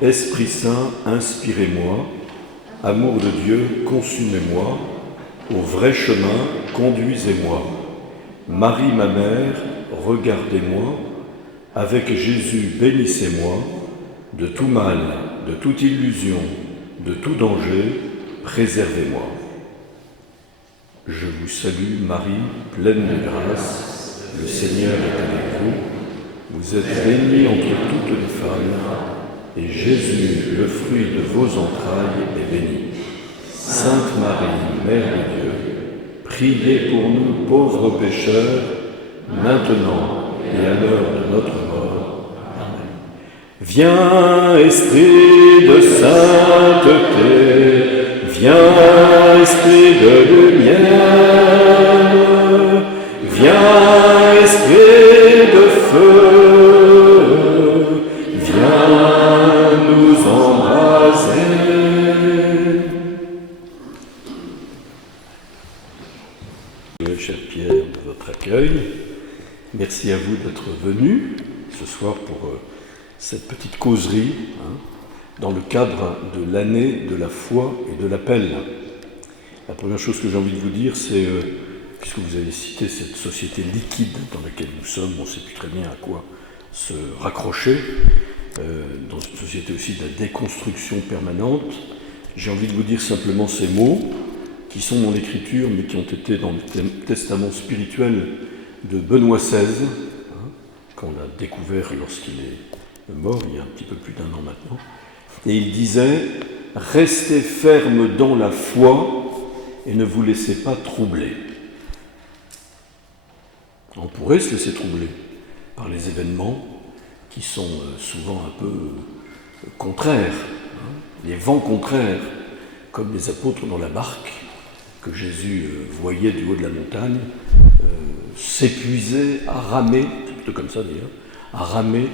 Esprit Saint, inspirez-moi. Amour de Dieu, consumez-moi. Au vrai chemin, conduisez-moi. Marie, ma mère, regardez-moi. Avec Jésus, bénissez-moi. De tout mal, de toute illusion, de tout danger, préservez-moi. Je vous salue, Marie, pleine de grâce. Le Seigneur est avec vous. Vous êtes bénie entre toutes les femmes, et Jésus, le fruit de vos entrailles, est béni. Sainte Marie, Mère de Dieu, priez pour nous pauvres pécheurs, maintenant et à l'heure de notre mort. Amen. Viens, Esprit de sainteté, viens, Esprit de lumière, viens, Esprit de feu, viens nous embraser. Cher Pierre, de votre accueil. Merci à vous d'être venu ce soir pour cette petite causerie dans le cadre de l'année de la foi et de l'appel. La première chose que j'ai envie de vous dire, c'est, puisque vous avez cité cette société liquide dans laquelle nous sommes, on ne sait plus très bien à quoi se raccrocher, dans une société aussi de la déconstruction permanente, j'ai envie de vous dire simplement ces mots qui sont dans l'Écriture, mais qui ont été dans le testament spirituel de Benoît XVI, qu'on a découvert lorsqu'il est mort, il y a un petit peu plus d'1 an maintenant. Et il disait « Restez fermes dans la foi et ne vous laissez pas troubler ». On pourrait se laisser troubler par les événements qui sont souvent un peu contraires, les vents contraires, comme les apôtres dans la barque, que Jésus voyait du haut de la montagne, s'épuiser à ramer, c'est plutôt comme ça d'ailleurs, à ramer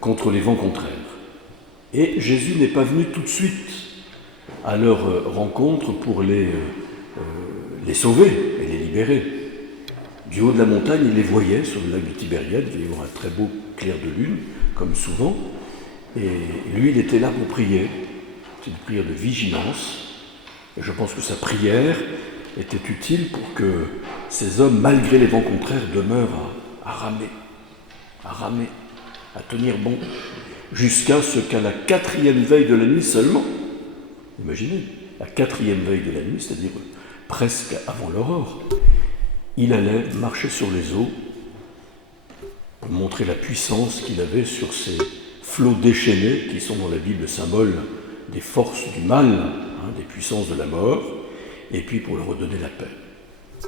contre les vents contraires. Et Jésus n'est pas venu tout de suite à leur rencontre pour les sauver et les libérer. Du haut de la montagne, il les voyait sur le lac de Tibériade, il y avait un très beau clair de lune, comme souvent, et lui, il était là pour prier. C'est une prière de vigilance. Et je pense que sa prière était utile pour que ces hommes, malgré les vents contraires, demeurent à ramer, à tenir bon, jusqu'à ce qu'à la 4e veille de la nuit seulement, imaginez, la 4e veille de la nuit, c'est-à-dire presque avant l'aurore, il allait marcher sur les eaux pour montrer la puissance qu'il avait sur ces flots déchaînés qui sont dans la Bible symbole des forces du mal, des puissances de la mort, et puis pour leur redonner la paix.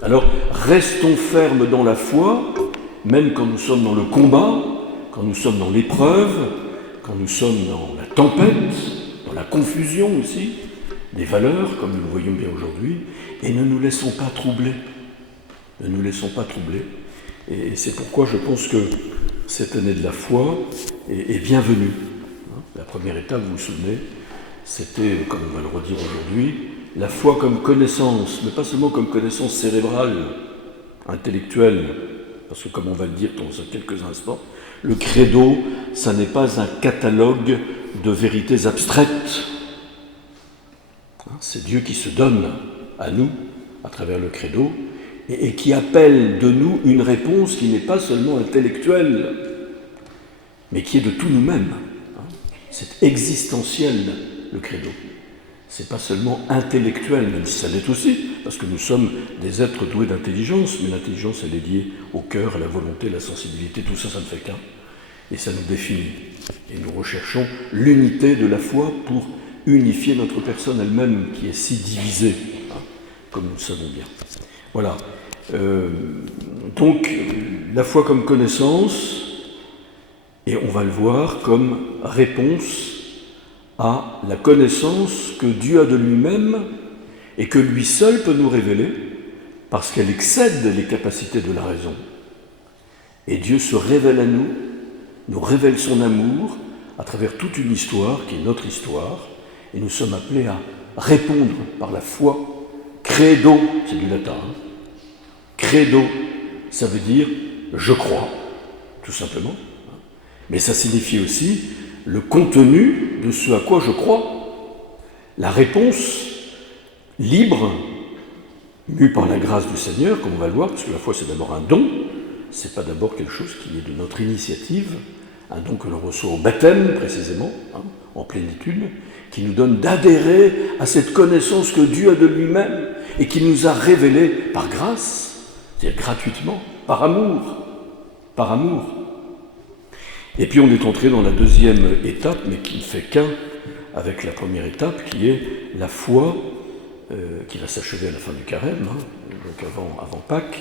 Alors, restons fermes dans la foi, même quand nous sommes dans le combat, quand nous sommes dans l'épreuve, quand nous sommes dans la tempête, dans la confusion aussi, des valeurs, comme nous le voyons bien aujourd'hui, et ne nous laissons pas troubler. Ne nous laissons pas troubler. Et c'est pourquoi je pense que cette année de la foi est bienvenue. La première étape, vous vous souvenez, c'était, comme on va le redire aujourd'hui, la foi comme connaissance, mais pas seulement comme connaissance cérébrale, intellectuelle, parce que comme on va le dire dans quelques instants, le credo, ça n'est pas un catalogue de vérités abstraites. C'est Dieu qui se donne à nous, à travers le credo, et qui appelle de nous une réponse qui n'est pas seulement intellectuelle, mais qui est de tout nous-mêmes. C'est existentiel, le credo. C'est pas seulement intellectuel, même si ça l'est aussi, parce que nous sommes des êtres doués d'intelligence, mais l'intelligence, elle est liée au cœur, à la volonté, à la sensibilité, tout ça, ça ne fait qu'un. Et ça nous définit. Et nous recherchons l'unité de la foi pour unifier notre personne elle-même, qui est si divisée, comme nous le savons bien. Voilà. Donc, la foi comme connaissance, et on va le voir comme réponse à la connaissance que Dieu a de lui-même et que lui seul peut nous révéler parce qu'elle excède les capacités de la raison. Et Dieu se révèle à nous, nous révèle son amour à travers toute une histoire qui est notre histoire, et nous sommes appelés à répondre par la foi. Credo, c'est du latin. Credo, ça veut dire « je crois », tout simplement. Mais ça signifie aussi le contenu de ce à quoi je crois, la réponse libre, mue par la grâce du Seigneur, comme on va le voir, parce que la foi c'est d'abord un don, c'est pas d'abord quelque chose qui est de notre initiative, un don que l'on reçoit au baptême précisément, en plénitude, qui nous donne d'adhérer à cette connaissance que Dieu a de lui-même et qui nous a révélé par grâce, c'est-à-dire gratuitement, par amour, par amour. Et puis on est entré dans la deuxième étape, mais qui ne fait qu'un avec la première étape, qui est la foi, qui va s'achever à la fin du carême, donc avant Pâques,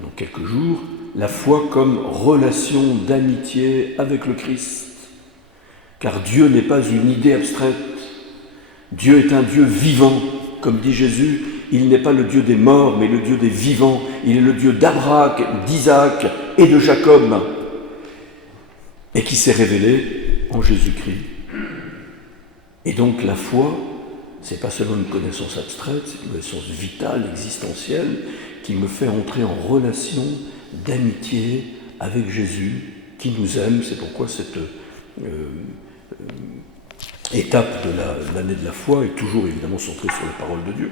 dans quelques jours, la foi comme relation d'amitié avec le Christ. Car Dieu n'est pas une idée abstraite, Dieu est un Dieu vivant, comme dit Jésus, il n'est pas le Dieu des morts, mais le Dieu des vivants, il est le Dieu d'Abraham, d'Isaac et de Jacob, et qui s'est révélé en Jésus-Christ. Et donc la foi, c'est pas seulement une connaissance abstraite, c'est une connaissance vitale, existentielle, qui me fait entrer en relation d'amitié avec Jésus, qui nous aime. C'est pourquoi cette étape de l'année de la foi est toujours évidemment centrée sur la parole de Dieu.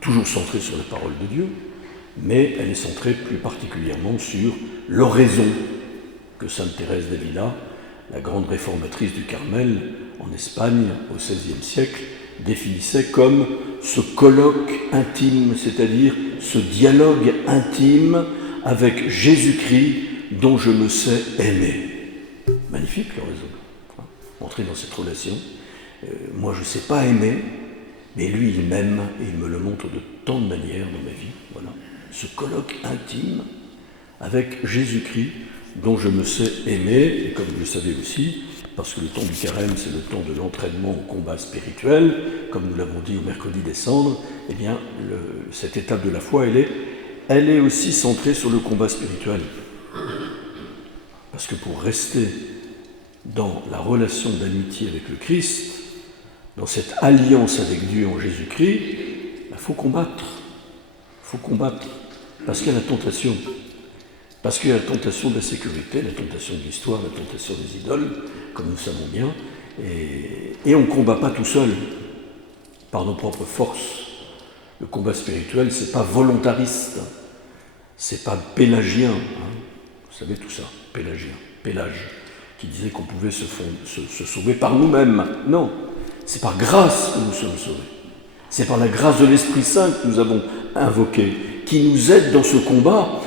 Toujours centrée sur la parole de Dieu, mais elle est centrée plus particulièrement sur l'oraison que sainte Thérèse d'Avila, la grande réformatrice du Carmel en Espagne au XVIe siècle, définissait comme ce colloque intime, c'est-à-dire ce dialogue intime avec Jésus-Christ dont je me sais aimé. Magnifique l'oraison. Entrer dans cette relation. Moi je ne sais pas aimer, mais lui il m'aime et il me le montre de tant de manières dans ma vie. Voilà. Ce colloque intime avec Jésus-Christ dont je me sais aimé, et comme vous le savez aussi, parce que le temps du carême, c'est le temps de l'entraînement au combat spirituel, comme nous l'avons dit au mercredi des cendres, eh bien, cette étape de la foi, elle est aussi centrée sur le combat spirituel. Parce que pour rester dans la relation d'amitié avec le Christ, dans cette alliance avec Dieu en Jésus-Christ, il faut combattre. Il faut combattre. Parce qu'il y a la tentation. Parce qu'il y a la tentation de la sécurité, la tentation de l'histoire, la tentation des idoles, comme nous savons bien. Et on ne combat pas tout seul, par nos propres forces. Le combat spirituel, ce n'est pas volontariste, c'est pas pélagien. Vous savez tout ça, pélagien, Pélage, qui disait qu'on pouvait se sauver par nous-mêmes. Non, c'est par grâce que nous sommes sauvés. C'est par la grâce de l'Esprit Saint que nous avons invoqué, qui nous aide dans ce combat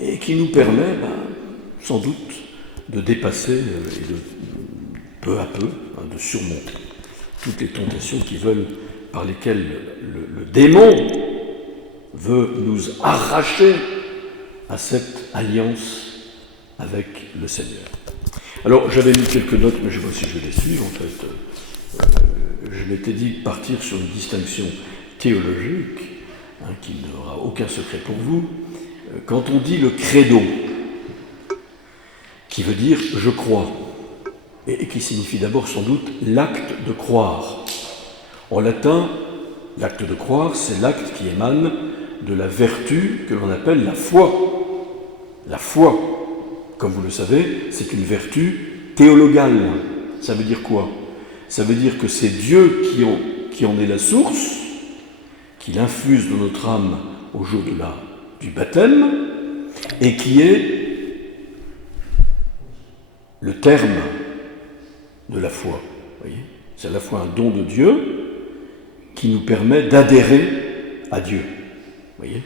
et qui nous permet, sans doute, de dépasser et de peu à peu, de surmonter toutes les tentations par lesquelles le démon veut nous arracher à cette alliance avec le Seigneur. Alors, j'avais mis quelques notes, mais je ne sais pas si je vais les suivre, en fait. Je m'étais dit partir sur une distinction théologique, qui n'aura aucun secret pour vous. Quand on dit le credo, qui veut dire « je crois », et qui signifie d'abord sans doute l'acte de croire. En latin, l'acte de croire, c'est l'acte qui émane de la vertu que l'on appelle la foi. La foi, comme vous le savez, c'est une vertu théologale. Ça veut dire quoi? Ça veut dire que c'est Dieu qui en est la source, qui l'infuse dans notre âme au jour du baptême, et qui est le terme de la foi. Voyez, c'est à la fois un don de Dieu qui nous permet d'adhérer à Dieu. Voyez,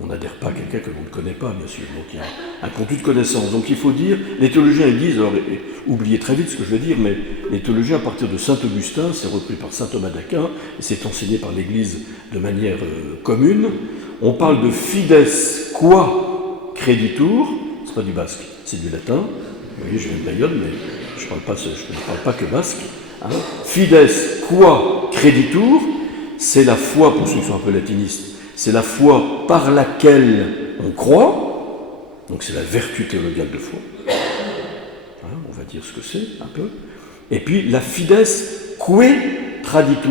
on n'adhère pas à quelqu'un que l'on ne connaît pas, bien sûr. Donc il y a un contenu de connaissance. Donc il faut dire, les théologiens ils disent, alors oubliez très vite ce que je vais dire, mais les théologiens à partir de saint Augustin, c'est repris par saint Thomas d'Aquin, et c'est enseigné par l'Église de manière commune, on parle de fides qua creditur, c'est pas du basque, c'est du latin. Vous voyez, je viens de Bayonne, mais je ne parle pas que basque. Fides qua creditur, c'est la foi, pour ceux qui sont un peu latinistes, c'est la foi par laquelle on croit, donc c'est la vertu théologale de foi. On va dire ce que c'est, un peu. Et puis la fides que traditur,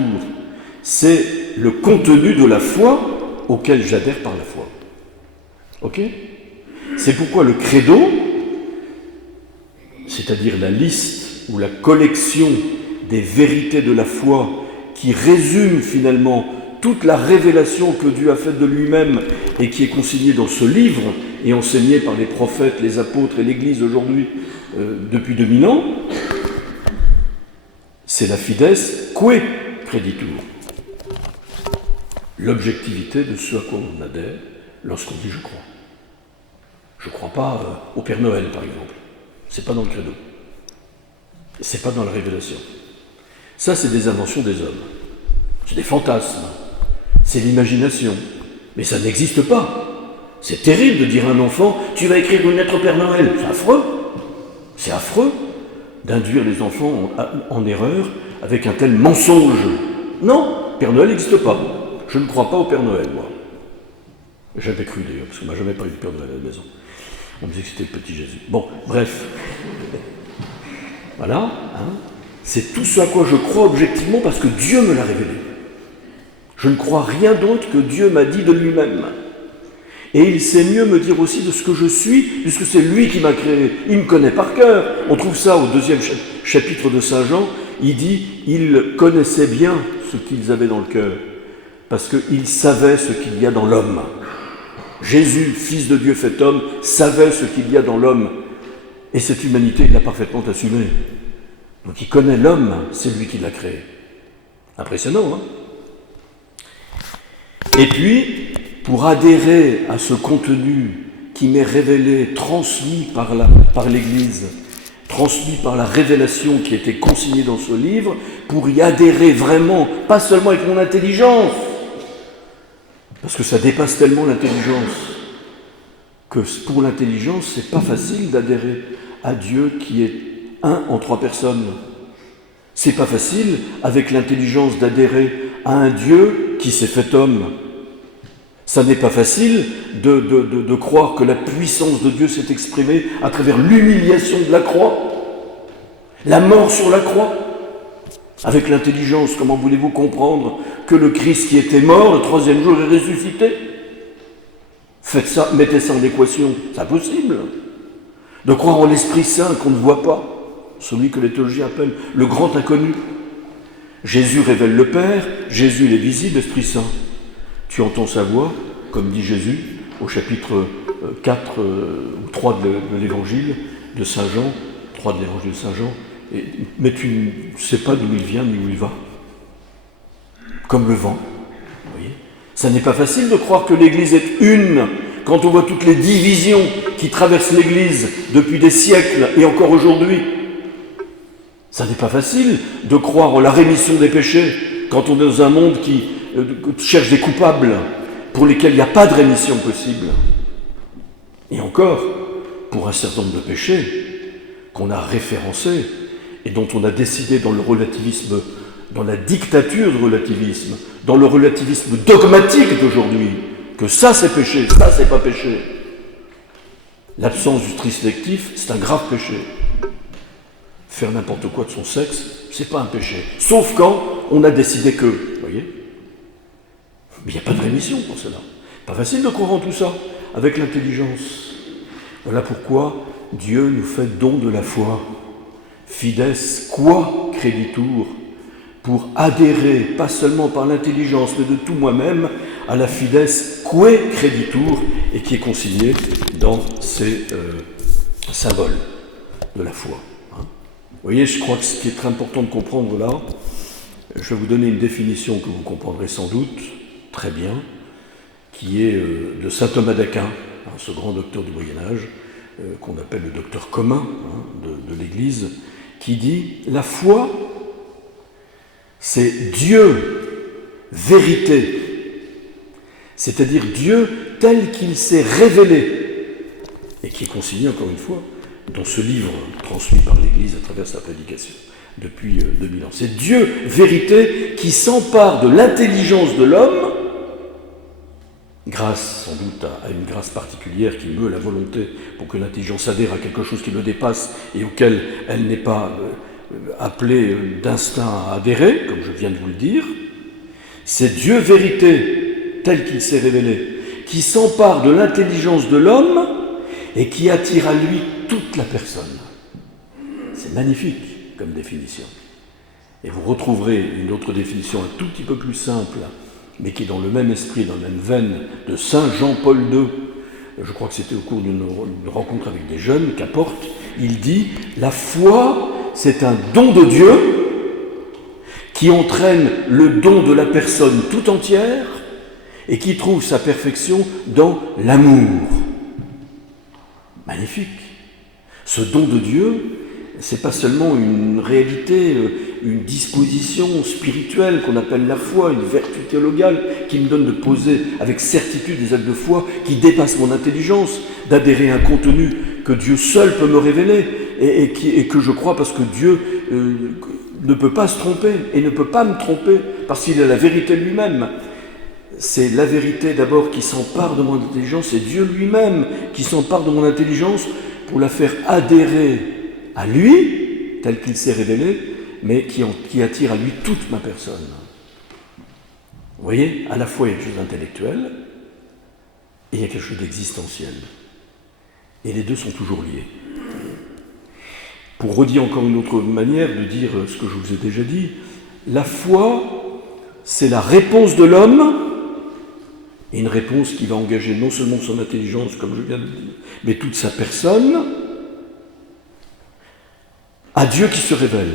c'est le contenu de la foi auquel j'adhère par la foi. Ok ? C'est pourquoi le credo, c'est-à-dire la liste ou la collection des vérités de la foi qui résume finalement toute la révélation que Dieu a faite de lui-même et qui est consignée dans ce livre et enseignée par les prophètes, les apôtres et l'Église aujourd'hui depuis 2000 ans, c'est la fides que creditur. L'objectivité de ce à quoi on adhère lorsqu'on dit « je crois ». Je ne crois pas au Père Noël, par exemple. C'est pas dans le credo. C'est pas dans la révélation. Ça, c'est des inventions des hommes. C'est des fantasmes. C'est l'imagination. Mais ça n'existe pas. C'est terrible de dire à un enfant « tu vas écrire une lettre au Père Noël ». C'est affreux. C'est affreux d'induire les enfants en erreur avec un tel mensonge. Non, Père Noël n'existe pas. Je ne crois pas au Père Noël, moi. J'avais cru d'ailleurs, parce qu'on m'a jamais parlé du Père Noël à la maison. On me disait que c'était le petit Jésus. Bon, bref. Voilà. C'est tout ce à quoi je crois objectivement parce que Dieu me l'a révélé. Je ne crois rien d'autre que Dieu m'a dit de lui-même. Et il sait mieux me dire aussi de ce que je suis, puisque c'est lui qui m'a créé. Il me connaît par cœur. On trouve ça au 2e chapitre de Saint Jean. Il dit « Il connaissait bien ce qu'ils avaient dans le cœur, parce qu'il savait ce qu'il y a dans l'homme. » Jésus, Fils de Dieu fait homme, savait ce qu'il y a dans l'homme. Et cette humanité, il l'a parfaitement assumée. Donc il connaît l'homme, c'est lui qui l'a créé. Impressionnant, hein ? Et puis, pour adhérer à ce contenu qui m'est révélé, transmis par l'Église, transmis par la révélation qui était consignée dans ce livre, pour y adhérer vraiment, pas seulement avec mon intelligence, parce que ça dépasse tellement l'intelligence, que pour l'intelligence, c'est pas facile d'adhérer à Dieu qui est un en 3 personnes. C'est pas facile, avec l'intelligence, d'adhérer à un Dieu qui s'est fait homme. Ça n'est pas facile de croire que la puissance de Dieu s'est exprimée à travers l'humiliation de la croix, la mort sur la croix. Avec l'intelligence, comment voulez-vous comprendre que le Christ qui était mort, le 3e jour est ressuscité ? Faites ça, mettez ça en équation, c'est impossible. De croire en l'Esprit Saint qu'on ne voit pas, celui que les théologiens appellent le grand inconnu. Jésus révèle le Père, Jésus il est visible, l'Esprit Saint. Tu entends sa voix, comme dit Jésus au chapitre 4 ou 3 de l'évangile de Saint Jean, 3 de l'évangile de Saint Jean, mais tu ne sais pas d'où il vient ni où il va. Comme le vent. Vous voyez ? Ça n'est pas facile de croire que l'Église est une, quand on voit toutes les divisions qui traversent l'Église depuis des siècles et encore aujourd'hui. Ça n'est pas facile de croire en la rémission des péchés quand on est dans un monde qui cherche des coupables pour lesquels il n'y a pas de rémission possible. Et encore, pour un certain nombre de péchés qu'on a référencés et dont on a décidé dans le relativisme, dans la dictature du relativisme, dans le relativisme dogmatique d'aujourd'hui, que ça c'est péché, ça c'est pas péché. L'absence du tri sélectif, c'est un grave péché. Faire n'importe quoi de son sexe, c'est pas un péché. Sauf quand on a décidé que, vous voyez. Mais il n'y a pas de rémission pour cela. Pas facile de croire en tout ça, avec l'intelligence. Voilà pourquoi Dieu nous fait don de la foi. Fides qua creditur, pour adhérer, pas seulement par l'intelligence, mais de tout moi-même, à la fides que creditur, et qui est consignée dans ces symboles de la foi. Vous voyez, je crois que ce qui est très important de comprendre là, je vais vous donner une définition que vous comprendrez sans doute très bien, qui est de saint Thomas d'Aquin, ce grand docteur du Moyen-Âge, qu'on appelle le docteur commun de l'Église, qui dit « La foi, c'est Dieu, vérité, c'est-à-dire Dieu tel qu'il s'est révélé, et qui est consigné encore une fois dans ce livre transmis par l'Église à travers sa prédication depuis 2000 ans. C'est Dieu, vérité, qui s'empare de l'intelligence de l'homme, grâce sans doute à une grâce particulière qui meut la volonté pour que l'intelligence adhère à quelque chose qui le dépasse et auquel elle n'est pas appelée d'instinct à adhérer, comme je viens de vous le dire. C'est Dieu, vérité, tel qu'il s'est révélé, qui s'empare de l'intelligence de l'homme et qui attire à lui toute la personne. magnifique comme définition. Et vous retrouverez une autre définition un tout petit peu plus simple, mais qui est dans le même esprit, dans la même veine, de Saint Jean-Paul II. Je crois que c'était au cours d'une rencontre avec des jeunes qu'apporte. Il dit « La foi, c'est un don de Dieu qui entraîne le don de la personne tout entière et qui trouve sa perfection dans l'amour. » Magnifique. Ce don de Dieu, c'est pas seulement une réalité, une disposition spirituelle qu'on appelle la foi, une vertu théologale qui me donne de poser avec certitude des actes de foi qui dépassent mon intelligence, d'adhérer à un contenu que Dieu seul peut me révéler et que je crois parce que Dieu ne peut pas se tromper et ne peut pas me tromper parce qu'il est la vérité lui-même. C'est la vérité d'abord qui s'empare de mon intelligence, c'est Dieu lui-même qui s'empare de mon intelligence pour la faire adhérer à lui, tel qu'il s'est révélé, mais qui attire à lui toute ma personne. Vous voyez, à la fois il y a quelque chose d'intellectuel et il y a quelque chose d'existentiel. Et les deux sont toujours liés. Pour redire encore une autre manière de dire ce que je vous ai déjà dit, la foi, c'est la réponse de l'homme, et une réponse qui va engager non seulement son intelligence, comme je viens de le dire, mais toute sa personne, à Dieu qui se révèle.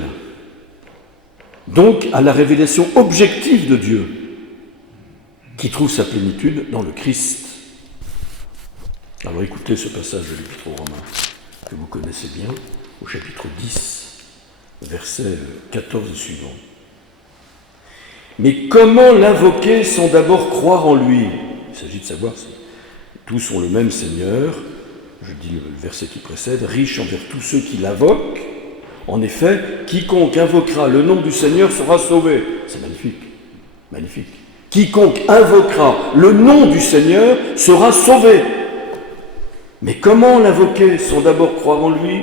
Donc à la révélation objective de Dieu, qui trouve sa plénitude dans le Christ. Alors écoutez ce passage de l'Épître aux Romains, que vous connaissez bien, au chapitre 10, versets 14 et suivants. Mais comment l'invoquer sans d'abord croire en lui ? Il s'agit de savoir si tous ont le même Seigneur, je dis le verset qui précède, riche envers tous ceux qui l'invoquent. En effet, quiconque invoquera le nom du Seigneur sera sauvé. C'est magnifique, magnifique. Quiconque invoquera le nom du Seigneur sera sauvé. Mais comment l'invoquer sans d'abord croire en lui ?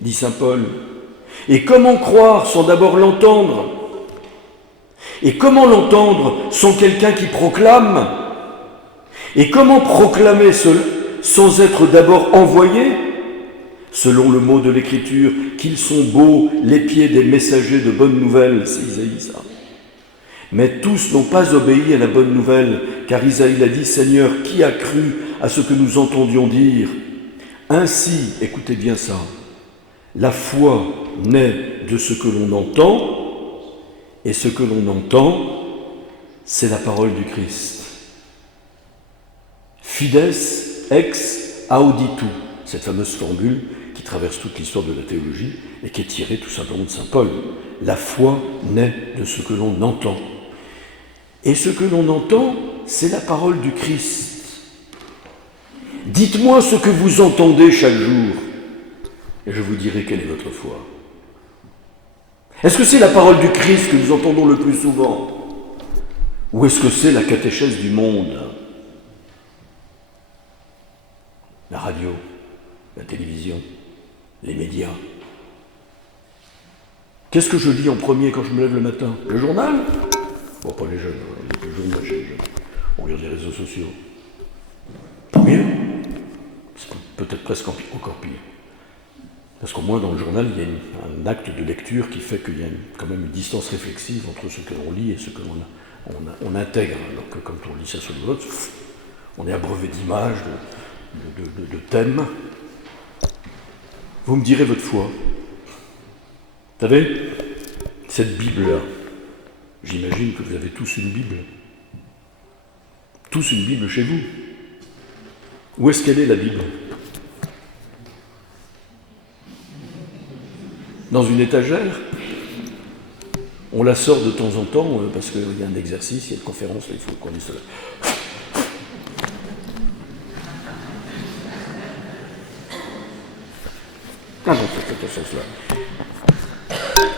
Dit saint Paul. Et comment croire sans d'abord l'entendre ? Et comment l'entendre sans quelqu'un qui proclame ? Et comment proclamer sans être d'abord envoyé ? Selon le mot de l'Écriture, qu'ils sont beaux les pieds des messagers de bonnes nouvelles, c'est Isaïe ça. Mais tous n'ont pas obéi à la bonne nouvelle, car Isaïe a dit, Seigneur, qui a cru à ce que nous entendions dire ? Ainsi, écoutez bien ça, la foi naît de ce que l'on entend, et ce que l'on entend, c'est la parole du Christ. Fides ex auditu, cette fameuse formule qui traverse toute l'histoire de la théologie et qui est tirée tout simplement de saint Paul. La foi naît de ce que l'on entend. Et ce que l'on entend, c'est la parole du Christ. Dites-moi ce que vous entendez chaque jour, et je vous dirai quelle est votre foi. Est-ce que c'est la parole du Christ que nous entendons le plus souvent ? Ou est-ce que c'est la catéchèse du monde ? La radio, la télévision, les médias. Qu'est-ce que je lis en premier quand je me lève le matin ? Le journal ? Bon, pas les jeunes, le journal chez les jeunes. On regarde les réseaux sociaux. Tant mieux. C'est peut-être presque encore pire. Parce qu'au moins dans le journal, il y a un acte de lecture qui fait qu'il y a quand même une distance réflexive entre ce que l'on lit et ce que l'on intègre. Alors que quand on lit ça sur le vote, on est abreuvé d'images, de thèmes. Vous me direz votre foi. Vous savez, cette Bible-là, j'imagine que vous avez tous une Bible. Tous une Bible chez vous. Où est-ce qu'elle est, la Bible ? Dans une étagère ? On la sort de temps en temps parce qu'il y a un exercice, il y a une conférence, il faut qu'on dise cela. Ah non, c'est attention cela.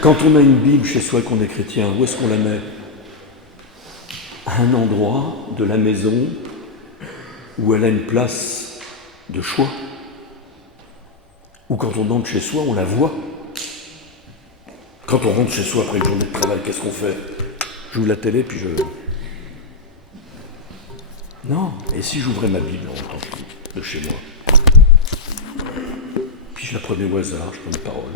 Quand on a une Bible chez soi et qu'on est chrétien, où est-ce qu'on la met ? À un endroit de la maison où elle a une place de choix. Ou quand on entre chez soi, on la voit. Quand on rentre chez soi après une journée de travail, qu'est-ce qu'on fait ? J'ouvre la télé, puis je... Non, et si j'ouvrais ma Bible en rentrant de chez moi ? Puis je la prenais au hasard, je prenais une parole,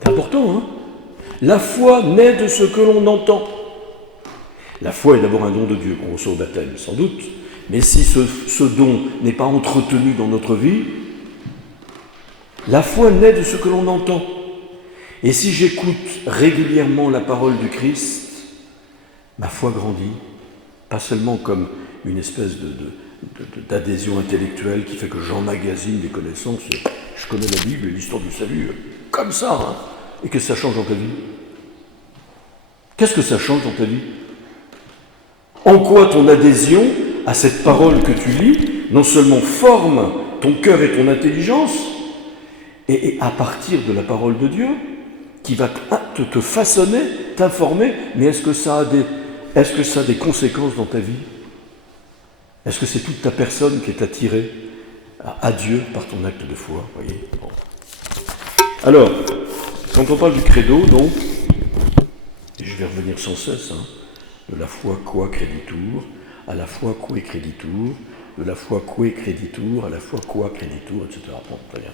C'est important, hein? La foi naît de ce que l'on entend. La foi est d'abord un don de Dieu, qu'on reçoit au baptême, sans doute. Mais si ce don n'est pas entretenu dans notre vie, la foi naît de ce que l'on entend. Et si j'écoute régulièrement la parole du Christ, ma foi grandit, pas seulement comme une espèce d'adhésion intellectuelle qui fait que j'emmagasine des connaissances, je connais la Bible et l'histoire du salut, comme ça, hein, et que ça change dans ta vie. Qu'est-ce que ça change dans ta vie? En quoi ton adhésion à cette parole que tu lis, non seulement forme ton cœur et ton intelligence, et à partir de la parole de Dieu, qui va te façonner, t'informer, mais est-ce que ça a des conséquences dans ta vie? Est-ce que c'est toute ta personne qui est attirée à Dieu par ton acte de foi? Voyez, bon. Alors, quand on parle du credo, donc, et je vais revenir sans cesse, hein, de la foi qua creditur, à la foi que creditur, de la foi que creditur, à la foi qua creditur, etc. Bon, très bien.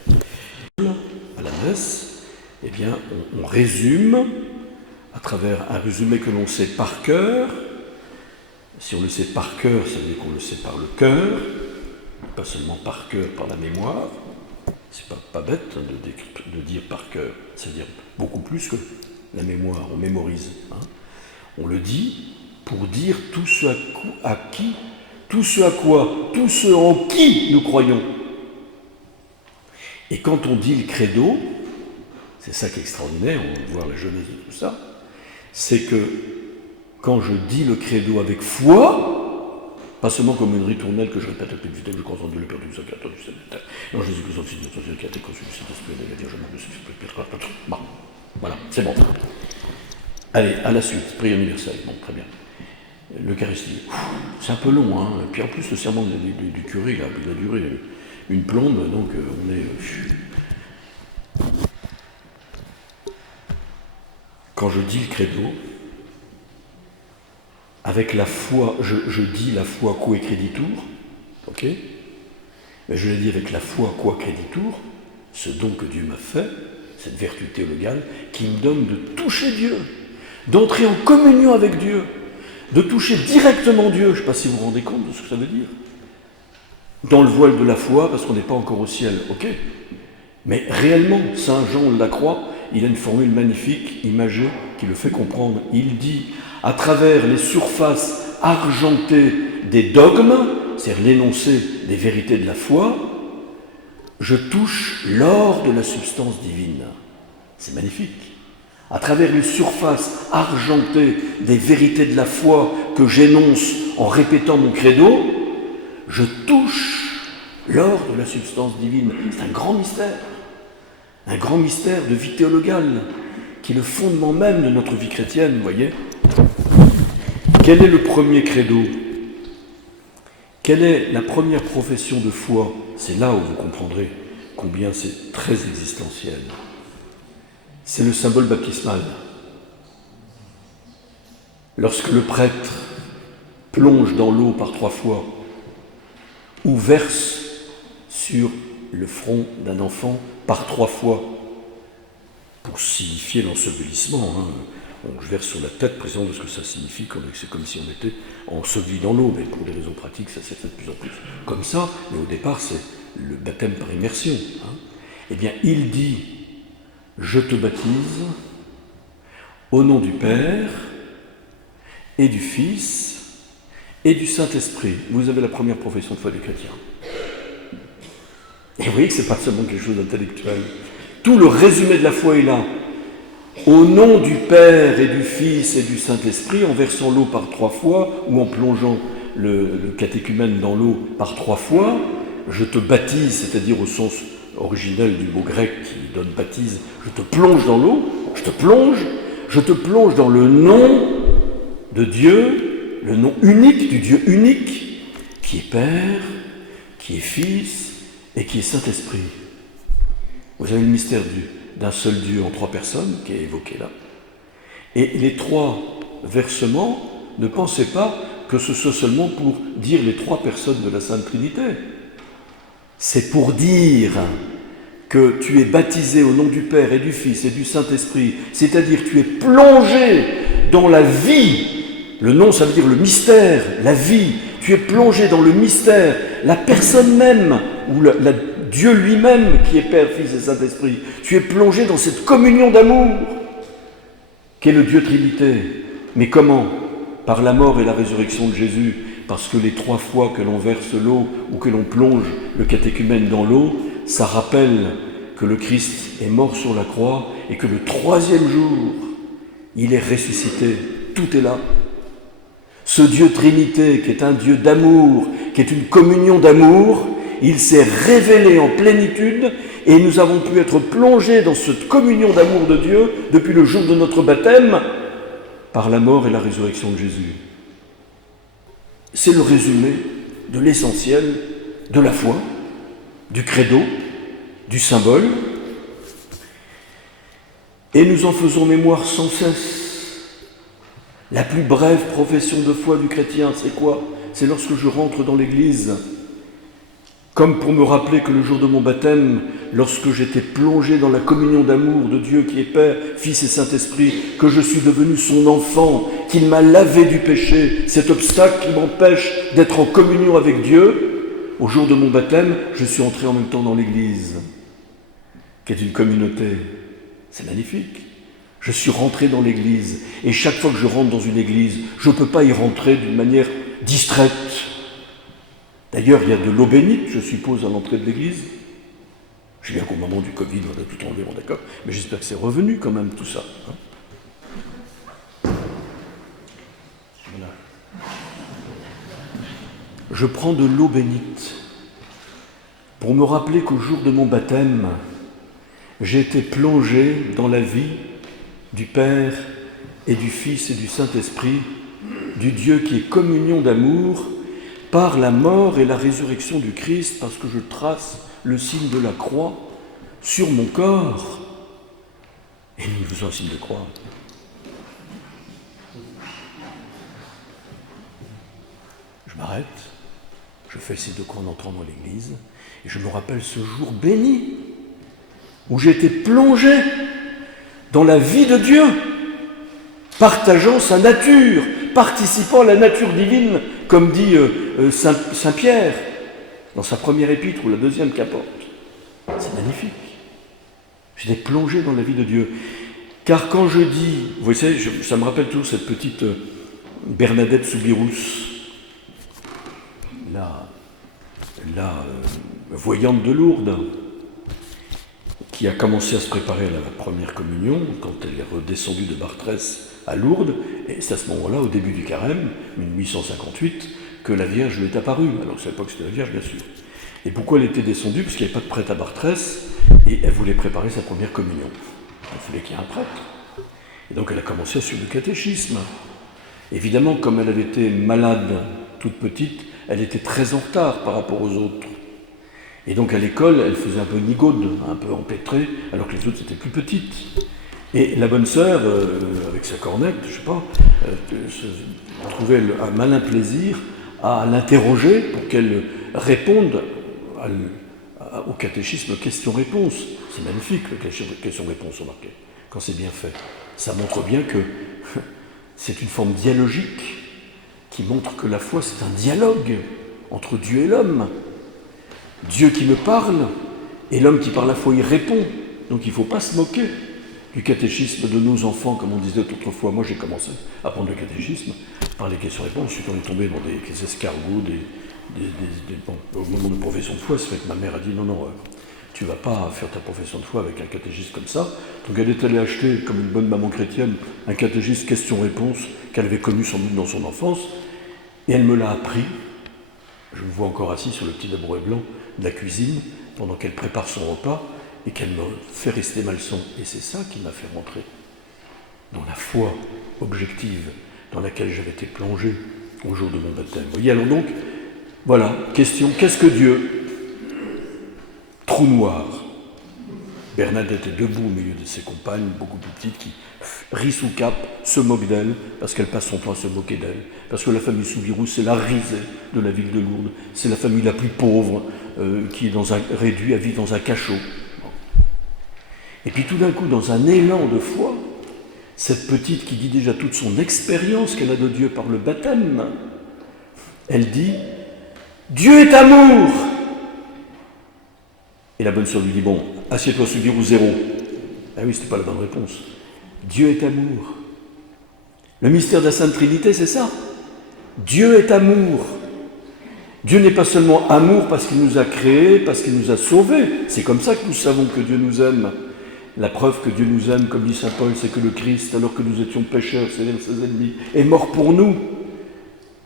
À la messe, eh bien, on résume, à travers un résumé que l'on sait par cœur. Si on le sait par cœur, ça veut dire qu'on le sait par le cœur, pas seulement par cœur, par la mémoire. C'est pas bête de dire par cœur, c'est-à-dire beaucoup plus que la mémoire, on mémorise. Hein. On le dit pour dire tout ce en qui nous croyons. Et quand on dit le credo, c'est ça qui est extraordinaire, on va voir la jeunesse de tout ça, c'est que quand je dis le credo avec foi, pas seulement comme une ritournelle que je répète à toute vitesse, je crois en Dieu le Père du Saint-Créateur du Saint-État, non Jésus-Christ, son Fils, notre Dieu, qui a été conçu du Saint-Esprit, de la Vierge Marie, de Saint-Esprit, bon, voilà, c'est bon. Allez, à la suite, prière universelle, bon, très bien. L'Eucharistie, c'est un peu long, hein, puis en plus le serment du curé, là, il a duré une plombe, donc on est... Quand je dis le credo, avec la foi, je dis la foi qua creditur, ok? Mais je le dis avec la foi qua creditur, ce don que Dieu m'a fait, cette vertu théologale, qui me donne de toucher Dieu, d'entrer en communion avec Dieu, de toucher directement Dieu. Je ne sais pas si vous vous rendez compte de ce que ça veut dire. Dans le voile de la foi, parce qu'on n'est pas encore au ciel, ok? Mais réellement, Saint Jean de la Croix, il a une formule magnifique, imagée, qui le fait comprendre. Il dit, à travers les surfaces argentées des dogmes, c'est-à-dire l'énoncé des vérités de la foi, je touche l'or de la substance divine. C'est magnifique. À travers les surfaces argentées des vérités de la foi que j'énonce en répétant mon credo, je touche l'or de la substance divine. C'est un grand mystère de vie théologale, qui est le fondement même de notre vie chrétienne, vous voyez. Quel est le premier credo? Quelle est la première profession de foi? C'est là où vous comprendrez combien c'est très existentiel. C'est le symbole baptismal. Lorsque le prêtre plonge dans l'eau par 3 fois, ou verse sur le front d'un enfant par 3 fois, pour signifier l'ensevelissement, hein. Bon, je verse sur la tête, précisément parce que ça signifie c'est comme si on était enseveli dans l'eau, mais pour des raisons pratiques, ça s'est fait de plus en plus comme ça, mais au départ, c'est le baptême par immersion. Hein. Eh bien, il dit, je te baptise au nom du Père et du Fils et du Saint-Esprit. Vous avez la première profession de foi des chrétiens. Et vous voyez que ce n'est pas seulement quelque chose d'intellectuel. Tout le résumé de la foi est là. Au nom du Père et du Fils et du Saint-Esprit, en versant l'eau par 3 fois, ou en plongeant le catéchumène dans l'eau par 3 fois, je te baptise, c'est-à-dire au sens originel du mot grec qui donne baptise, je te plonge dans l'eau, je te plonge dans le nom de Dieu, le nom unique du Dieu unique, qui est Père, qui est Fils et qui est Saint-Esprit. Vous avez le mystère d'un seul Dieu en 3 personnes, qui est évoqué là. Et les 3 versements, ne pensez pas que ce soit seulement pour dire les 3 personnes de la Sainte Trinité. c'est pour dire que tu es baptisé au nom du Père et du Fils et du Saint-Esprit, c'est-à-dire tu es plongé dans la vie. Le nom, ça veut dire le mystère, la vie. Tu es plongé dans le mystère, la personne même, ou Dieu lui-même qui est Père, Fils et Saint-Esprit. Tu es plongé dans cette communion d'amour qu'est le Dieu Trinité. Mais comment ? Par la mort et la résurrection de Jésus, parce que les 3 fois que l'on verse l'eau ou que l'on plonge le catéchumène dans l'eau, ça rappelle que le Christ est mort sur la croix et que le 3e jour, il est ressuscité. Tout est là. Ce Dieu Trinité, qui est un Dieu d'amour, qui est une communion d'amour, il s'est révélé en plénitude et nous avons pu être plongés dans cette communion d'amour de Dieu depuis le jour de notre baptême par la mort et la résurrection de Jésus. C'est le résumé de l'essentiel de la foi, du credo, du symbole. Et nous en faisons mémoire sans cesse. La plus brève profession de foi du chrétien, c'est quoi ? C'est lorsque je rentre dans l'église, comme pour me rappeler que le jour de mon baptême, lorsque j'étais plongé dans la communion d'amour de Dieu qui est Père, Fils et Saint-Esprit, que je suis devenu son enfant, qu'il m'a lavé du péché, cet obstacle qui m'empêche d'être en communion avec Dieu, au jour de mon baptême, je suis entré en même temps dans l'église, qui est une communauté. C'est magnifique. Je suis rentré dans l'église, et chaque fois que je rentre dans une église, je ne peux pas y rentrer d'une manière distraite. D'ailleurs, il y a de l'eau bénite, je suppose, à l'entrée de l'église. Je sais bien qu'au moment du Covid, on a tout enlevé, bon, d'accord, mais j'espère que c'est revenu quand même tout ça. Voilà. Je prends de l'eau bénite pour me rappeler qu'au jour de mon baptême, j'ai été plongé dans la vie du Père et du Fils et du Saint-Esprit, du Dieu qui est communion d'amour, par la mort et la résurrection du Christ, parce que je trace le signe de la croix sur mon corps. Et nous faisons un signe de croix. Je m'arrête, je fais le signe de croix en entrant dans l'église, et je me rappelle ce jour béni, où j'ai été plongé dans la vie de Dieu, partageant sa nature, participant à la nature divine, comme dit Saint Pierre, dans sa première épître ou la deuxième qu'apporte. C'est magnifique. J'étais plongé dans la vie de Dieu. Car quand je dis, vous savez, ça me rappelle toujours cette petite Bernadette Soubirous, la voyante de Lourdes, qui a commencé à se préparer à la première communion, quand elle est redescendue de Bartrès à Lourdes, et c'est à ce moment-là, au début du carême, 1858, que la Vierge lui est apparue. Alors, à l'époque, c'était la Vierge, bien sûr. Et pourquoi elle était descendue ? Parce qu'il n'y avait pas de prêtre à Bartrès, et elle voulait préparer sa première communion. Il fallait qu'il y ait un prêtre. Et donc, elle a commencé à suivre le catéchisme. Évidemment, comme elle avait été malade toute petite, elle était très en retard par rapport aux autres. Et donc à l'école, elle faisait un peu nigaude, un peu empêtrée, alors que les autres étaient plus petites. Et la bonne sœur, avec sa cornette, je ne sais pas, trouvait un malin plaisir à l'interroger pour qu'elle réponde au catéchisme question-réponse. C'est magnifique, le question-réponse, remarquez, quand c'est bien fait. Ça montre bien que c'est une forme dialogique qui montre que la foi, c'est un dialogue entre Dieu et l'homme. Dieu qui me parle, et l'homme qui par la foi y répond. Donc il ne faut pas se moquer du catéchisme de nos enfants, comme on disait autrefois. Moi j'ai commencé à apprendre le catéchisme par les questions-réponses. Ensuite on est tombé dans des escargots, au moment de profession de foi, c'est vrai que ma mère a dit non, tu ne vas pas faire ta profession de foi avec un catéchisme comme ça. Donc elle est allée acheter, comme une bonne maman chrétienne, un catéchisme question-réponse qu'elle avait connu sans doute dans son enfance, et elle me l'a appris. Je me vois encore assis sur le petit tabouret blanc de la cuisine, pendant qu'elle prépare son repas, et qu'elle me fait réciter ma leçon. Et c'est ça qui m'a fait rentrer dans la foi objective dans laquelle j'avais été plongé au jour de mon baptême. Vous voyez, alors donc, voilà, question, qu'est-ce que Dieu ? Trou noir. Bernadette est debout au milieu de ses compagnes, beaucoup plus petites, qui rient sous cap, se moquent d'elle, parce qu'elle passe son temps à se moquer d'elle. Parce que la famille Soubirous, c'est la risée de la ville de Lourdes. C'est la famille la plus pauvre, qui est réduite à vivre dans un cachot. Et puis tout d'un coup, dans un élan de foi, cette petite qui dit déjà toute son expérience qu'elle a de Dieu par le baptême, elle dit « Dieu est amour !» Et la bonne sœur lui dit « Bon, assieds-toi Soubirous, 0. » Ah oui, c'était pas la bonne réponse. Dieu est amour. Le mystère de la Sainte Trinité, c'est ça. Dieu est amour. Dieu n'est pas seulement amour parce qu'il nous a créés, parce qu'il nous a sauvés. C'est comme ça que nous savons que Dieu nous aime. La preuve que Dieu nous aime, comme dit saint Paul, c'est que le Christ, alors que nous étions pécheurs, c'est-à-dire ses ennemis, est mort pour nous,